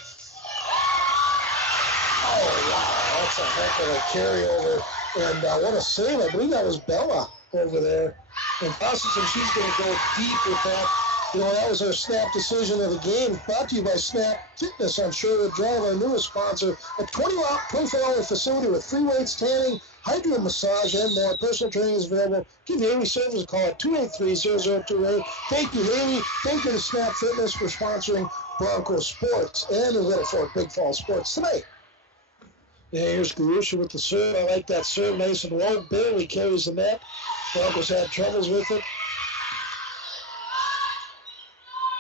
Oh, wow. That's a heck of a carryover. And what a save. I believe that was Bella over there. And Gustafson, she's going to go deep with that. That was our Snap decision of the game, brought to you by Snap Fitness on Sherwood Drive, our newest sponsor. A 24-hour facility with free weights, tanning, hydro massage, and more. Personal training is available. Give Haley Service a call at 283-0028. Thank you, Haley. Thank you to Snap Fitness for sponsoring Broncos Sports and the Little Fork Big Falls Sports tonight. Yeah, here's Garusha with the serve. I like that serve, nice and low. Barely carries the net. Broncos had troubles with it.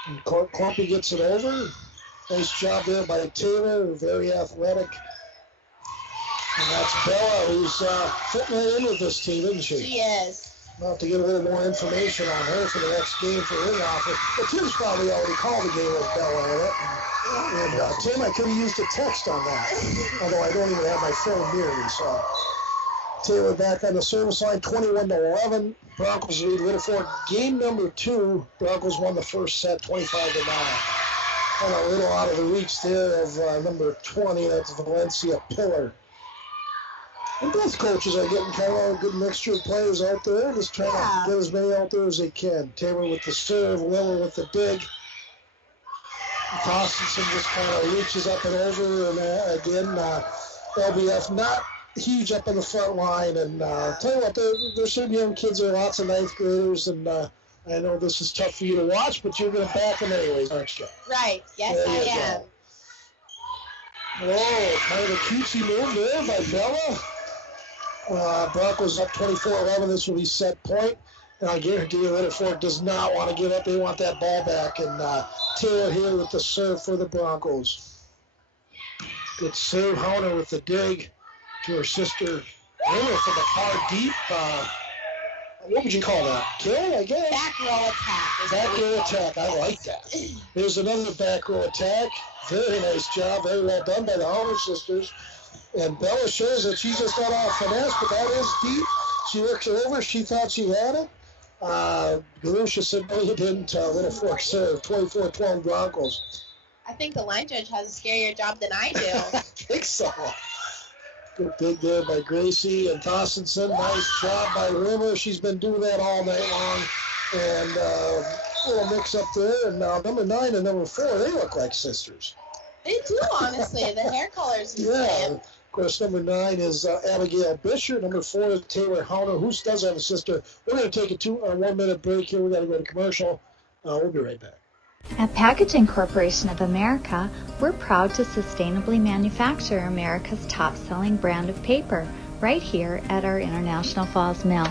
And Clumpy gets it over. Nice job there by Taylor, very athletic. And that's Bella, who's fitting right in with this team, isn't she? She is. We'll have to get a little more information on her for the next game for ring offer. The Tim's probably already called the game with Bella in it. And Tim, I could have used a text on that, although I don't even have my phone near me. So Taylor back on the service line, 21-11. Broncos lead Little Fork. Game number 2, Broncos won the first set, 25-9. Kind of a little out of the reach there of number 20, that's Valencia Pillar. And both coaches are getting kind of a good mixture of players out there, just trying to get as many out there as they can. Taylor with the serve, Liller with the dig. Costinson just kind of reaches up and over, and again, LBF not huge up in the front line. And tell you what, there's some young kids there, lots of 9th graders, and I know this is tough for you to watch, but you're going to back them anyways, aren't you? Right. Yes, I am. Oh, kind of a cutesy move there by Bella. Broncos up 24-11. This will be set point. And I guarantee you, Little Fork does not want to give up. They want that ball back. And Taylor here with the serve for the Broncos. Good serve. Hauner with the dig to her sister. Taylor from the far deep. What would you call that? Kill, I guess? Back row attack. Back row attack. I like that. There's another back row attack. Very nice job. Very well done by the Hauner sisters. And Bella shows that she's just got off finesse, but that is deep. She works it over. She thought she had it. Garusha said, no, you didn't. Little Fork serve. 24-12 Broncos. I think the line judge has a scarier job than I do. I think so. Good dig there by Gracie and Tossinson. Nice job by Rimmer. She's been doing that all night long. And a little mix up there. And now number 9 and number 4, they look like sisters. They do, honestly. The hair colors is the same. Of course, number 9 is Abigail Bisher. Number 4 is Taylor Hauner, who does have a sister. We're going to take a 1-minute break here. We've got to go to commercial. We'll be right back. At Packaging Corporation of America, we're proud to sustainably manufacture America's top-selling brand of paper right here at our International Falls Mill.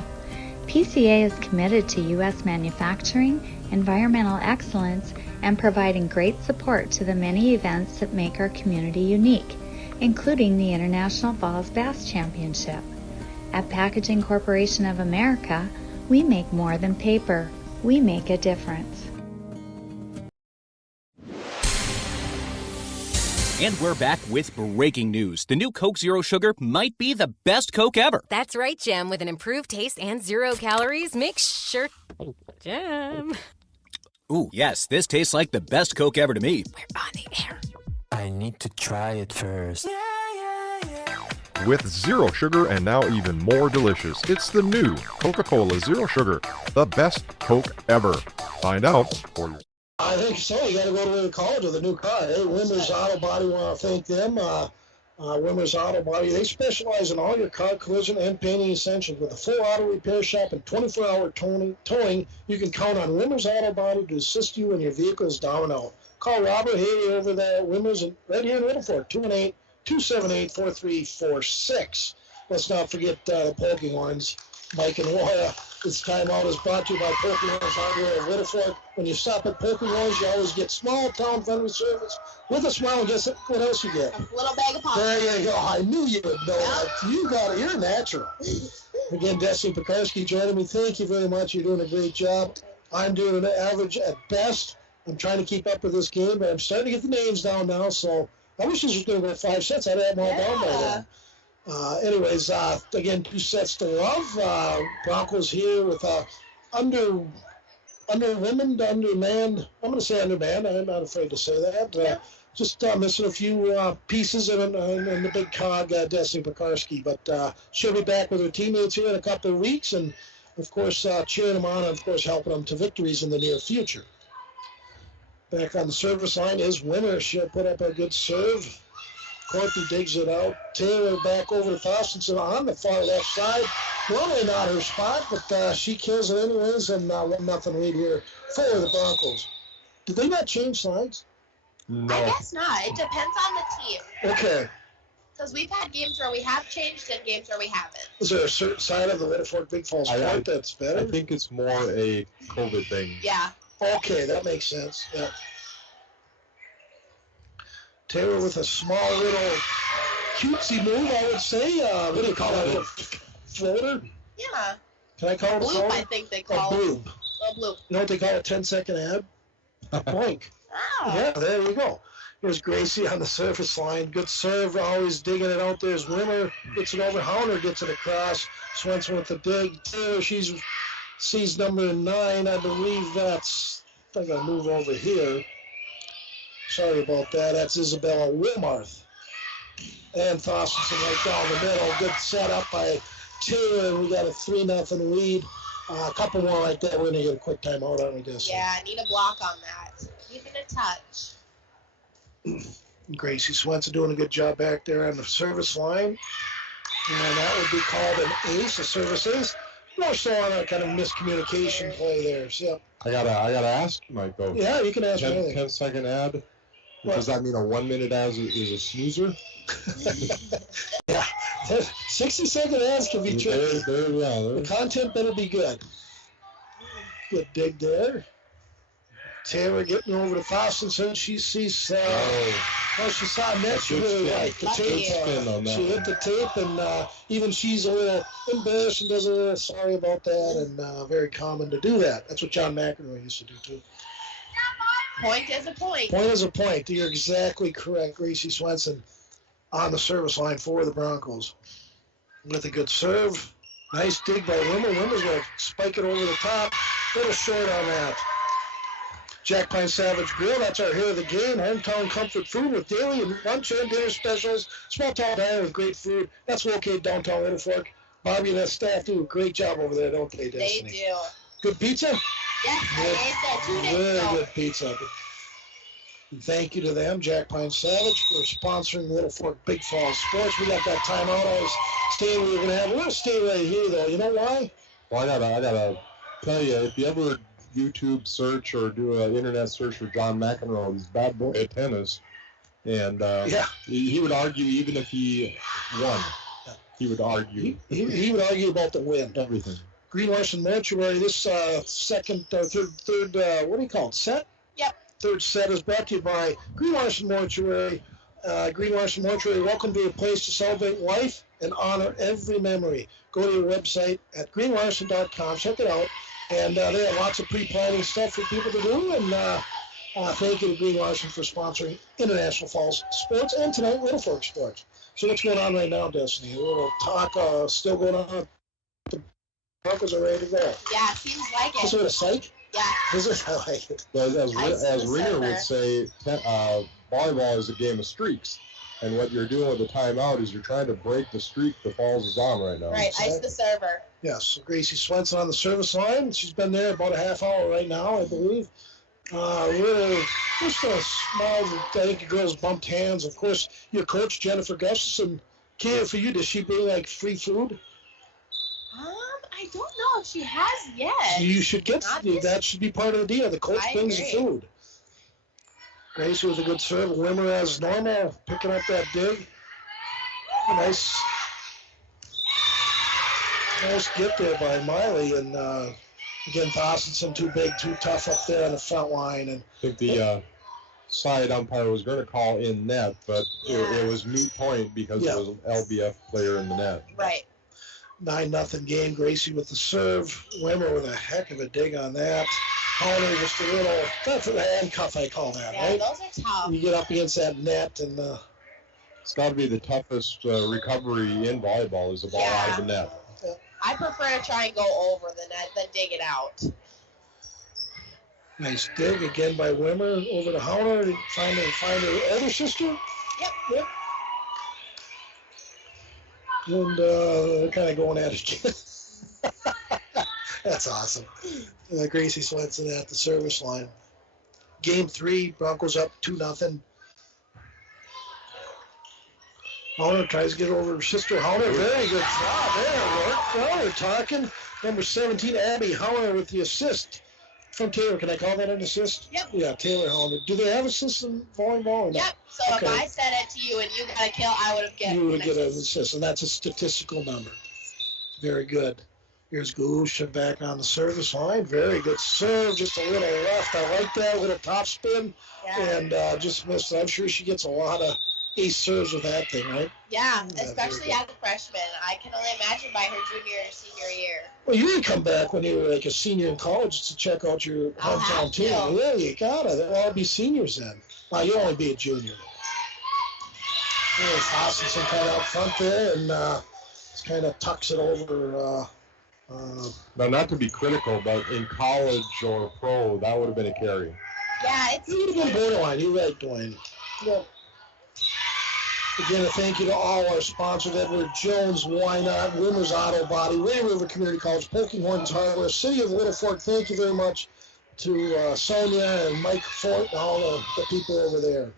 PCA is committed to U.S. manufacturing, environmental excellence, and providing great support to the many events that make our community unique, including the International Falls Bass Championship. At Packaging Corporation of America, we make more than paper. We make a difference. And we're back with breaking news. The new Coke Zero Sugar might be the best Coke ever. That's right, Jim. With an improved taste and 0 calories, make sure... Jim. Ooh, yes, this tastes like the best Coke ever to me. We're on the air. I need to try it first. With zero sugar and now even more delicious, it's the new Coca-Cola Zero Sugar, the best Coke ever. Find out for yourself. I think so. You got to go to the college with a new car. Hey, Wimmer's Auto Body, want to thank them. Wimmer's Auto Body, they specialize in all your car collision and painting essentials. With a full auto repair shop and 24-hour towing, you can count on Wimmer's Auto Body to assist you when your vehicle is down and out. Call Robert Haley over there at Wimmer's right here in Little Fork, 218-278-4346. Let's not forget the poking ones. Mike and Laura. This time out is brought to you by Poking Orange Hardware of Little Fork. When you stop at Poking Orange, you always get small town friendly service with a smile. And guess what else you get? A little bag of popcorn. There you go. I knew you would know that. You got it. You're natural. Again, Destiny Pekarski joining me. Thank you very much. You're doing a great job. I'm doing an average at best. I'm trying to keep up with this game, but I'm starting to get the names down now. So I wish this was going to go 5 sets. I'd have them all down by then. Anyways, again, 2 sets to love. Broncos here with undermanned. I'm going to say undermanned. I'm not afraid to say that. Just missing a few pieces in the big cog, Destiny Pekarski. But she'll be back with her teammates here in a couple of weeks. And of course, cheering them on and, of course, helping them to victories in the near future. Back on the service line is Winner. She'll put up a good serve. Courtney digs it out. Taylor back over to Thorstensen on the far left side. Normally not her spot, but she kills it anyways, and 1-0 lead here for the Broncos. Did they not change sides? No. I guess not. It depends on the team. Okay. Because we've had games where we have changed and games where we haven't. Is there a certain side of the Little Fork Big Falls Court that's better? I think it's more a COVID thing. Yeah. Okay, that makes sense. Yeah. Taylor with a small little cutesy move, I would say. What do you call it? A floater? Yeah. Can I call it a Bloop, floater? I think they call a it. bloop. A bloop. You know what they call a 10-second ad? Boink. Oh. Yeah, there you go. Here's Gracie on the surface line. Good serve, always digging it out. There's Winner. Gets it over. Howner gets it across. Swenson with the dig. Taylor, sees number 9. I believe that's... I got to move over here. Sorry about that. That's Isabella Wilmarth. And Thorstensen right down the middle. Good setup by Taylor. We got a 3-0 lead. A couple more like that. We're going to get a quick timeout, aren't we, Destiny? Yeah, I need a block on that. Even a touch. Gracie Swenson doing a good job back there on the service line. And that would be called an ace, a service ace. More so on a kind of miscommunication play there. So, I gotta ask you, Mike, though. yeah, you can ask me 10, anything. 10-second ad. Does that mean a 1-minute ad is a snoozer? Yeah, 60-second ads can be tricky. The content better be good. Good dig there. Taylor getting over to Thorstensen. She sees, she saw net. She really liked the tape. She hit the tape, and even she's a little embarrassed and does a little sorry about that, and very common to do that. That's what John McEnroe used to do, too. Point is a point. Point is a point. You're exactly correct. Gracie Swenson on the service line for the Broncos. With a good serve. Nice dig by Wimmer. Wimmer's going to spike it over the top. A little short on that. Jack Pine Savage Grill, that's our hit of the game. Hometown comfort food with daily and lunch and dinner specials. Small town diner with great food. That's located downtown Little Fork. Bobby and that staff do a great job over there, don't they, Destiny? They do. Good pizza? Yes, I ate there 2 days Very ago. good pizza. And thank you to them, Jack Pine Savage, for sponsoring Little Fork Big Falls Sports. We got that timeout. I was saying we were going to have. We're going to stay right here, though. You know why? Well, I gotta tell you, if you ever YouTube search or do an internet search for John McEnroe, he's a bad boy at tennis, and he would argue even if he won, he would argue. He would argue about the win. Everything. Green Larson Mortuary, this second or third what do you call it, set? Yep. Third set is brought to you by Green Larson Mortuary. Green Larson Mortuary, welcome to a place to celebrate life and honor every memory. Go to your website at greenlarson.com, check it out. And they have lots of pre-planning stuff for people to do. And thank you to Green Larson for sponsoring International Falls Sports and tonight Little Fork Sports. So what's going on right now, Destiny? A little talk still going on. The Broncos are ready to go. Yeah, seems like it. Is it a psych? Yeah. Is it? I like it. Well, as Ringer would say, volleyball is a game of streaks. And what you're doing with the timeout is you're trying to break the streak the Falls is on right now. Right, ice the server. Yes, Gracie Swenson on the service line. She's been there about a half hour right now, I believe. Really, just a small, I think the girls bumped hands. Of course, your coach, Jennifer Gustafson, catered for you. Does she bring, like, free food? I don't know if she has yet. You should get that. Should be part of the deal. The coach brings the food. Gracie with a good serve. Wimmer as normal, picking up that dig. Nice get there by Miley. And again, Thorstensen too big, too tough up there on the front line. And I think the side umpire was going to call in net, but it was moot point because there was an LBF player in the net. Right. 9-0 game. Gracie with the serve. Wimmer with a heck of a dig on that. Howner just a little, that's a handcuff, I call that, right? Yeah, those are tough. You get up against that net and... it's got to be the toughest recovery in volleyball is the ball out of the net. I prefer to try and go over the net than dig it out. Nice dig again by Wimmer over to Howner, trying to find her elder sister. Yep. And they're kind of going at it again. That's awesome. Gracie Swenson at the service line. Game 3, Broncos up 2-0. Howner tries to get over her sister Howner. Very good job there, Rourke. Now we're talking. Number 17, Abby Howner with the assist from Taylor. Can I call that an assist? Yep. Yeah, Taylor Howner. Do they have assists in volleyball? Or Yep. So okay. if I said it to you and you got a kill, I would have get You would get an assist, and that's a statistical number. Very good. Here's Galusha back on the service line. Very good serve, just a little left. I like that, a little top spin, and just missed it. I'm sure she gets a lot of ace serves with that thing, right? Yeah, especially as a freshman. I can only imagine by her junior or senior year. Well, you didn't come back when you were like a senior in college to check out your hometown team. Yeah, you gotta. They'll all be seniors then. Well, you'll only be a junior. There's Hoskinson kind of out front there, and just kind of tucks it over. Now, not to be critical, but in college or pro, that would have been a carry. Yeah, it's. It would have been borderline. You're right, Dwayne. Yep. Again, a thank you to all our sponsors: Edward Jones, Why Not, Wimmers Auto Body, Rainy River Community College, Poking Horns Hardware, City of Little Fork. Thank you very much to Sonia and Mike Fort and all the people over there.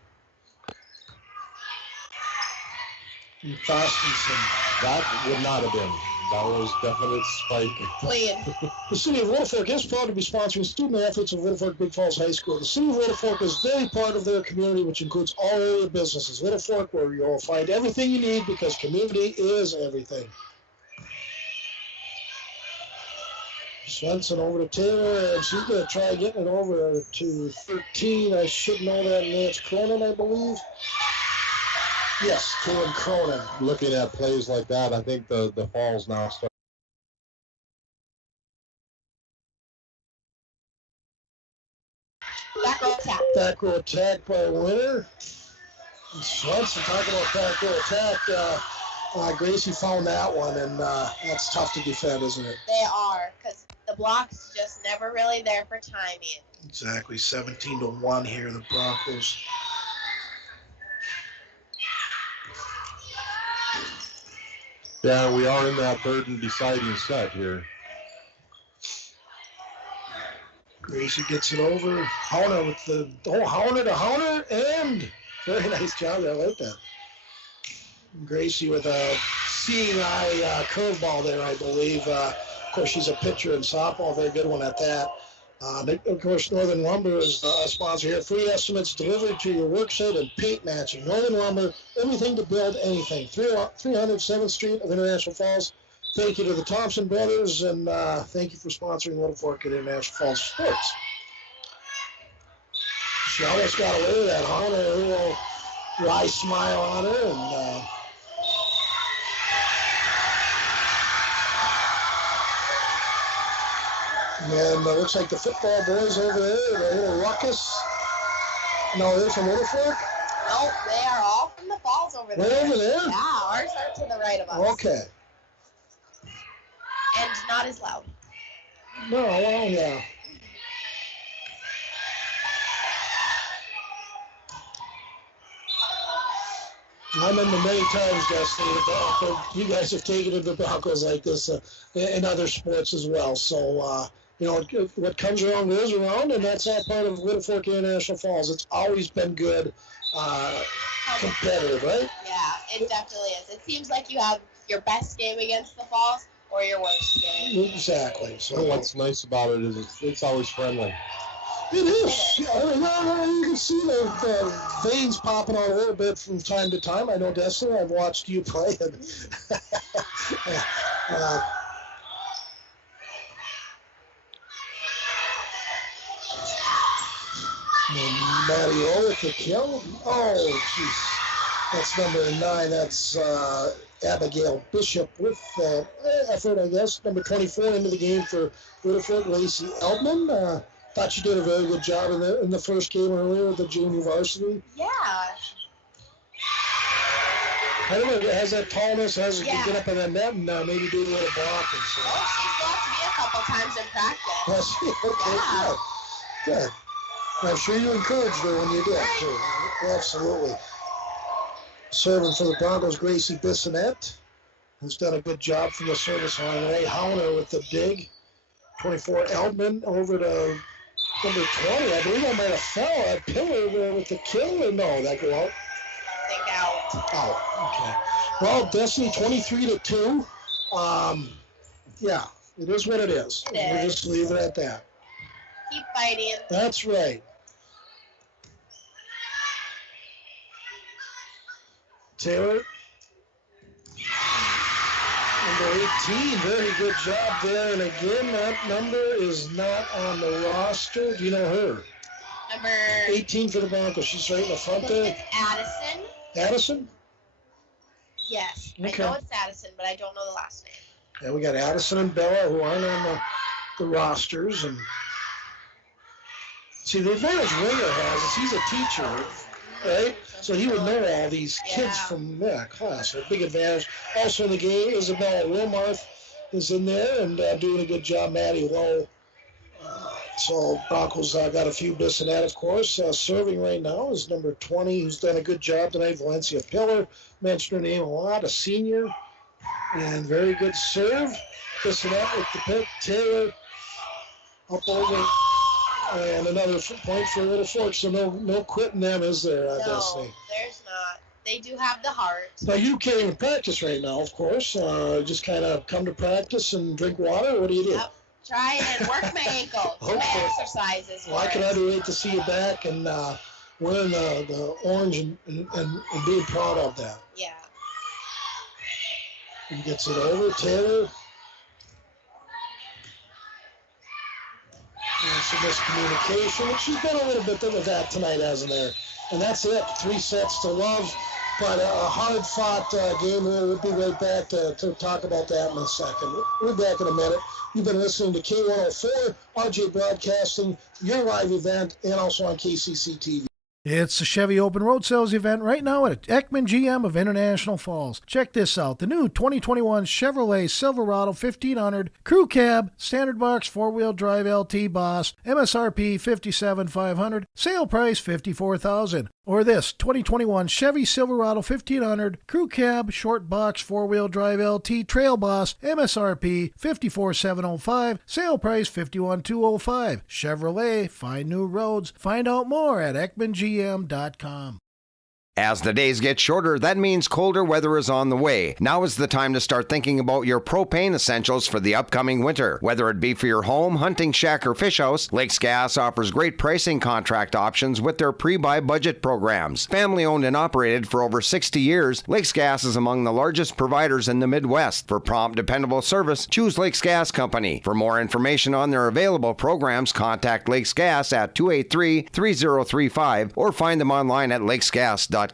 And Foskinson. That would not have been. That was definite spike. Clean. The City of Little Fork is proud to be sponsoring student athletes of Little Fork Big Falls High School. The City of Little Fork is very part of their community, which includes all area businesses. Little Fork, where you'll find everything you need because community is everything. Swenson over to Taylor, and she's going to try getting it over to 13. I should know that, and it's Cronin, I believe. Yes, Kaylin Cronin. Looking at plays like that, I think the Falls now start. Back row attack. Back row attack by Winter. Swenson talking about back row attack. Gracie found that one, and that's tough to defend, isn't it? They are, because the block's just never really there for timing. Exactly, 17-1 here, the Broncos. Yeah, we are in that third and deciding set here. Gracie gets it over. Howner with the Howner to Howner, and very nice job. I like that. Gracie with a seeing eye curveball there, I believe. Of course, she's a pitcher in softball. Very good one at that. Of course, Northern Lumber is a sponsor here. Free estimates delivered to your work site and paint matching. Northern Lumber, everything to build anything. 307th Street of International Falls. Thank you to the Thompson brothers, and thank you for sponsoring Little Fork at International Falls Sports. She almost got away with that, huh? A little wry smile on her, and and looks like the football boys over there, a little ruckus. No, they're from Little Fork? No, they are all from the Falls over there. Way over there? Yeah, ours are to the right of us. Okay. And not as loud. No, well, yeah. I remember many times, Destiny, you guys have taken to the Broncos like this in other sports as well. So, what comes around goes around, and that's all part of Little Fork International Falls. It's always been good, competitive, right? Yeah, it definitely is. It seems like you have your best game against the Falls or your worst game. Exactly. So what's nice about it is it's always friendly. It is. Yeah, you can see the veins popping out a little bit from time to time. I know, Destiny, I've watched you play. And Mario with the kill. Oh, jeez. That's number 9. That's Abigail Bishop with effort, I guess. Number 24 into the game for Little Fork, Lacey Eldman. Thought you did a very good job in the first game earlier with the junior varsity. Yeah. I don't know, has that tallness, has it get up in that net and maybe do a little blocking. So. Oh, she's blocked me a couple times in practice. Has she? Okay, yeah. Good. I'm sure you encouraged her when you did, too. Absolutely. Serving for the Broncos, Gracie Bissonette, who's done a good job from the service line. Ray Howner with the dig. 24, Eldman over to number 20. I believe I might have fell at Pillar there with the kill, or no, that go out? I think out. Oh, okay. Well, Destiny 23-2. Yeah, it is what it is. We'll just leave it at that. Keep fighting. That's right. Taylor. Number 18, very good job there. And again, that number is not on the roster. Do you know her? Number 18 for the Broncos. She's right in the front there. Addison. Addison? Yes. Okay. I know it's Addison, but I don't know the last name. Yeah, we got Addison and Bella who aren't on the rosters. And see, the advantage Winger has is he's a teacher, right? So he would know all these kids from that class. A big advantage. Also in the game, Isabella Wilmarth is in there and doing a good job. Maddie Lowe. So Broncos got a few bits of that, of course. Serving right now is number 20, who's done a good job tonight, Valencia Pillar. Mentioned her name a lot, a senior. And very good serve. This and that with the pick. Taylor up over. And another point for Little Fork. So no quitting them, is there, Destiny? There's not. They do have the heart. Now, you can't even practice right now, of course. Just kind of come to practice and drink water. What do you do? Yep. Try and work my ankle. Do my exercises. Well, I can hardly wait to see you back and wearing the orange and being proud of that. Yeah. He gets it over. Taylor. And some miscommunication. She's been a little bit of that tonight, hasn't there? And that's it. 3 sets to love. But a hard-fought game. We'll be right back to talk about that in a second. We'll be back in a minute. You've been listening to K104, RJ Broadcasting, your live event, and also on KCC TV. It's the Chevy Open Road Sales event right now at Ekman GM of International Falls. Check this out. The new 2021 Chevrolet Silverado 1500 Crew Cab, Standard Box 4-Wheel Drive LT Boss, MSRP $57,500, sale price $54,000. Or this 2021 Chevy Silverado 1500 Crew Cab, Short Box 4-Wheel Drive LT Trail Boss, MSRP $54,705, sale price $51,205. Chevrolet, find new roads. Find out more at EkmanGM.com. As the days get shorter, that means colder weather is on the way. Now is the time to start thinking about your propane essentials for the upcoming winter. Whether it be for your home, hunting shack, or fish house, Lakes Gas offers great pricing contract options with their pre-buy budget programs. Family owned and operated for over 60 years, Lakes Gas is among the largest providers in the Midwest. For prompt, dependable service, choose Lakes Gas Company. For more information on their available programs, contact Lakes Gas at 283-3035 or find them online at lakesgas.com.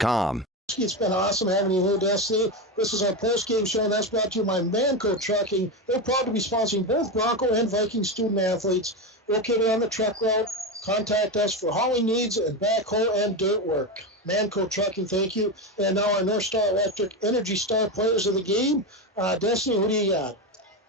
It's been awesome having you here, Destiny. This is our post-game show, and that's brought to you by Manco Trucking. They're proud to be sponsoring both Bronco and Viking student athletes. Located on the truck route, contact us for hauling needs and backhoe and dirt work. Manco Trucking, thank you. And now our North Star Electric Energy Star players of the game. Destiny, who do you got?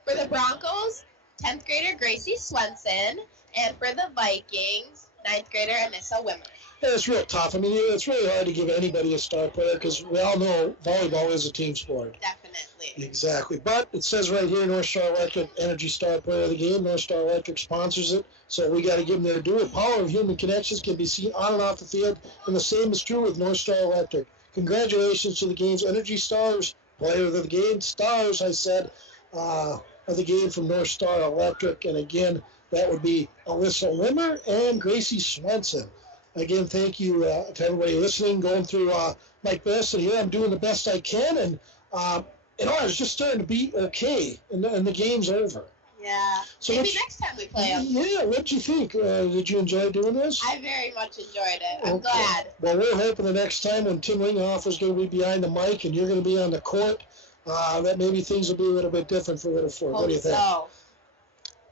For the Broncos, 10th grader Gracie Swenson, and for the Vikings, 9th grader Anissa Wimmer. Yeah, it's real tough. I mean, it's really hard to give anybody a star player because we all know volleyball is a team sport. Definitely. Exactly. But it says right here, North Star Electric Energy Star Player of the Game. North Star Electric sponsors it, so we got to give them their due. The power of human connections can be seen on and off the field, and the same is true with North Star Electric. Congratulations to the game's Energy Stars, Player of the Game. Stars, I said, of the game from North Star Electric. And again, that would be Alyssa Wimmer and Gracie Swenson. Again, thank you to everybody listening, going through Mike Besson here. I'm doing the best I can, and I was just starting to be okay, and the game's over. Yeah. So maybe next time we play them. Yeah, what'd you think? Did you enjoy doing this? I very much enjoyed it. I'm glad. Well, we're hoping the next time when Tim Ringhoffer is going to be behind the mic and you're going to be on the court, that maybe things will be a little bit different for Little Fork. What do you think?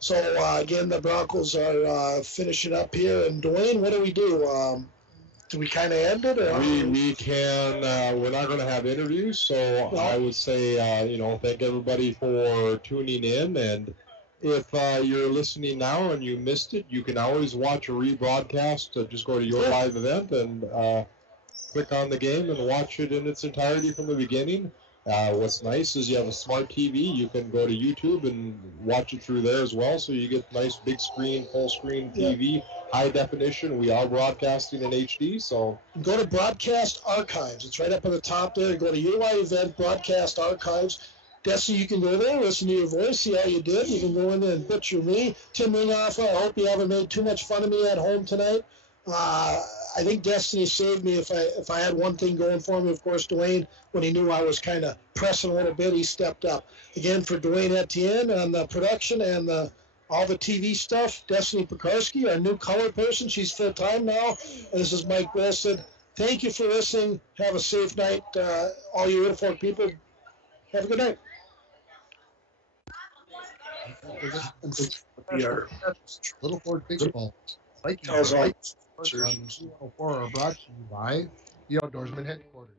So, again, the Broncos are finishing up here. And, Dwayne, what do we do? Do we kind of end it? Or? We can. We're not going to have interviews, so I would say, thank everybody for tuning in. And if you're listening now and you missed it, you can always watch a rebroadcast. Just go to your live event and click on the game and watch it in its entirety from the beginning. What's nice is you have a smart TV. You can go to YouTube and watch it through there as well. So you get nice big screen, full screen TV, high definition. We are broadcasting in HD. So go to Broadcast Archives. It's right up at the top there. Go to Your Live Event, Broadcast Archives. Destiny, you can go there, listen to your voice, see how you did. You can go in there and butcher me. Tim Ringoffer, I hope you haven't made too much fun of me at home tonight. I think Destiny saved me if I had one thing going for me. Of course, Dwayne, when he knew I was kind of pressing a little bit, he stepped up. Again, for Dwayne Etienne on the production and all the TV stuff, Destiny Pekarski, our new color person, she's full-time now. And this is Mike Wilson. Thank you for listening. Have a safe night, all you uniform people. Have a good night. Little Ford Baseball. Vikings. On 204 are brought to you by the Outdoorsman Headquarters.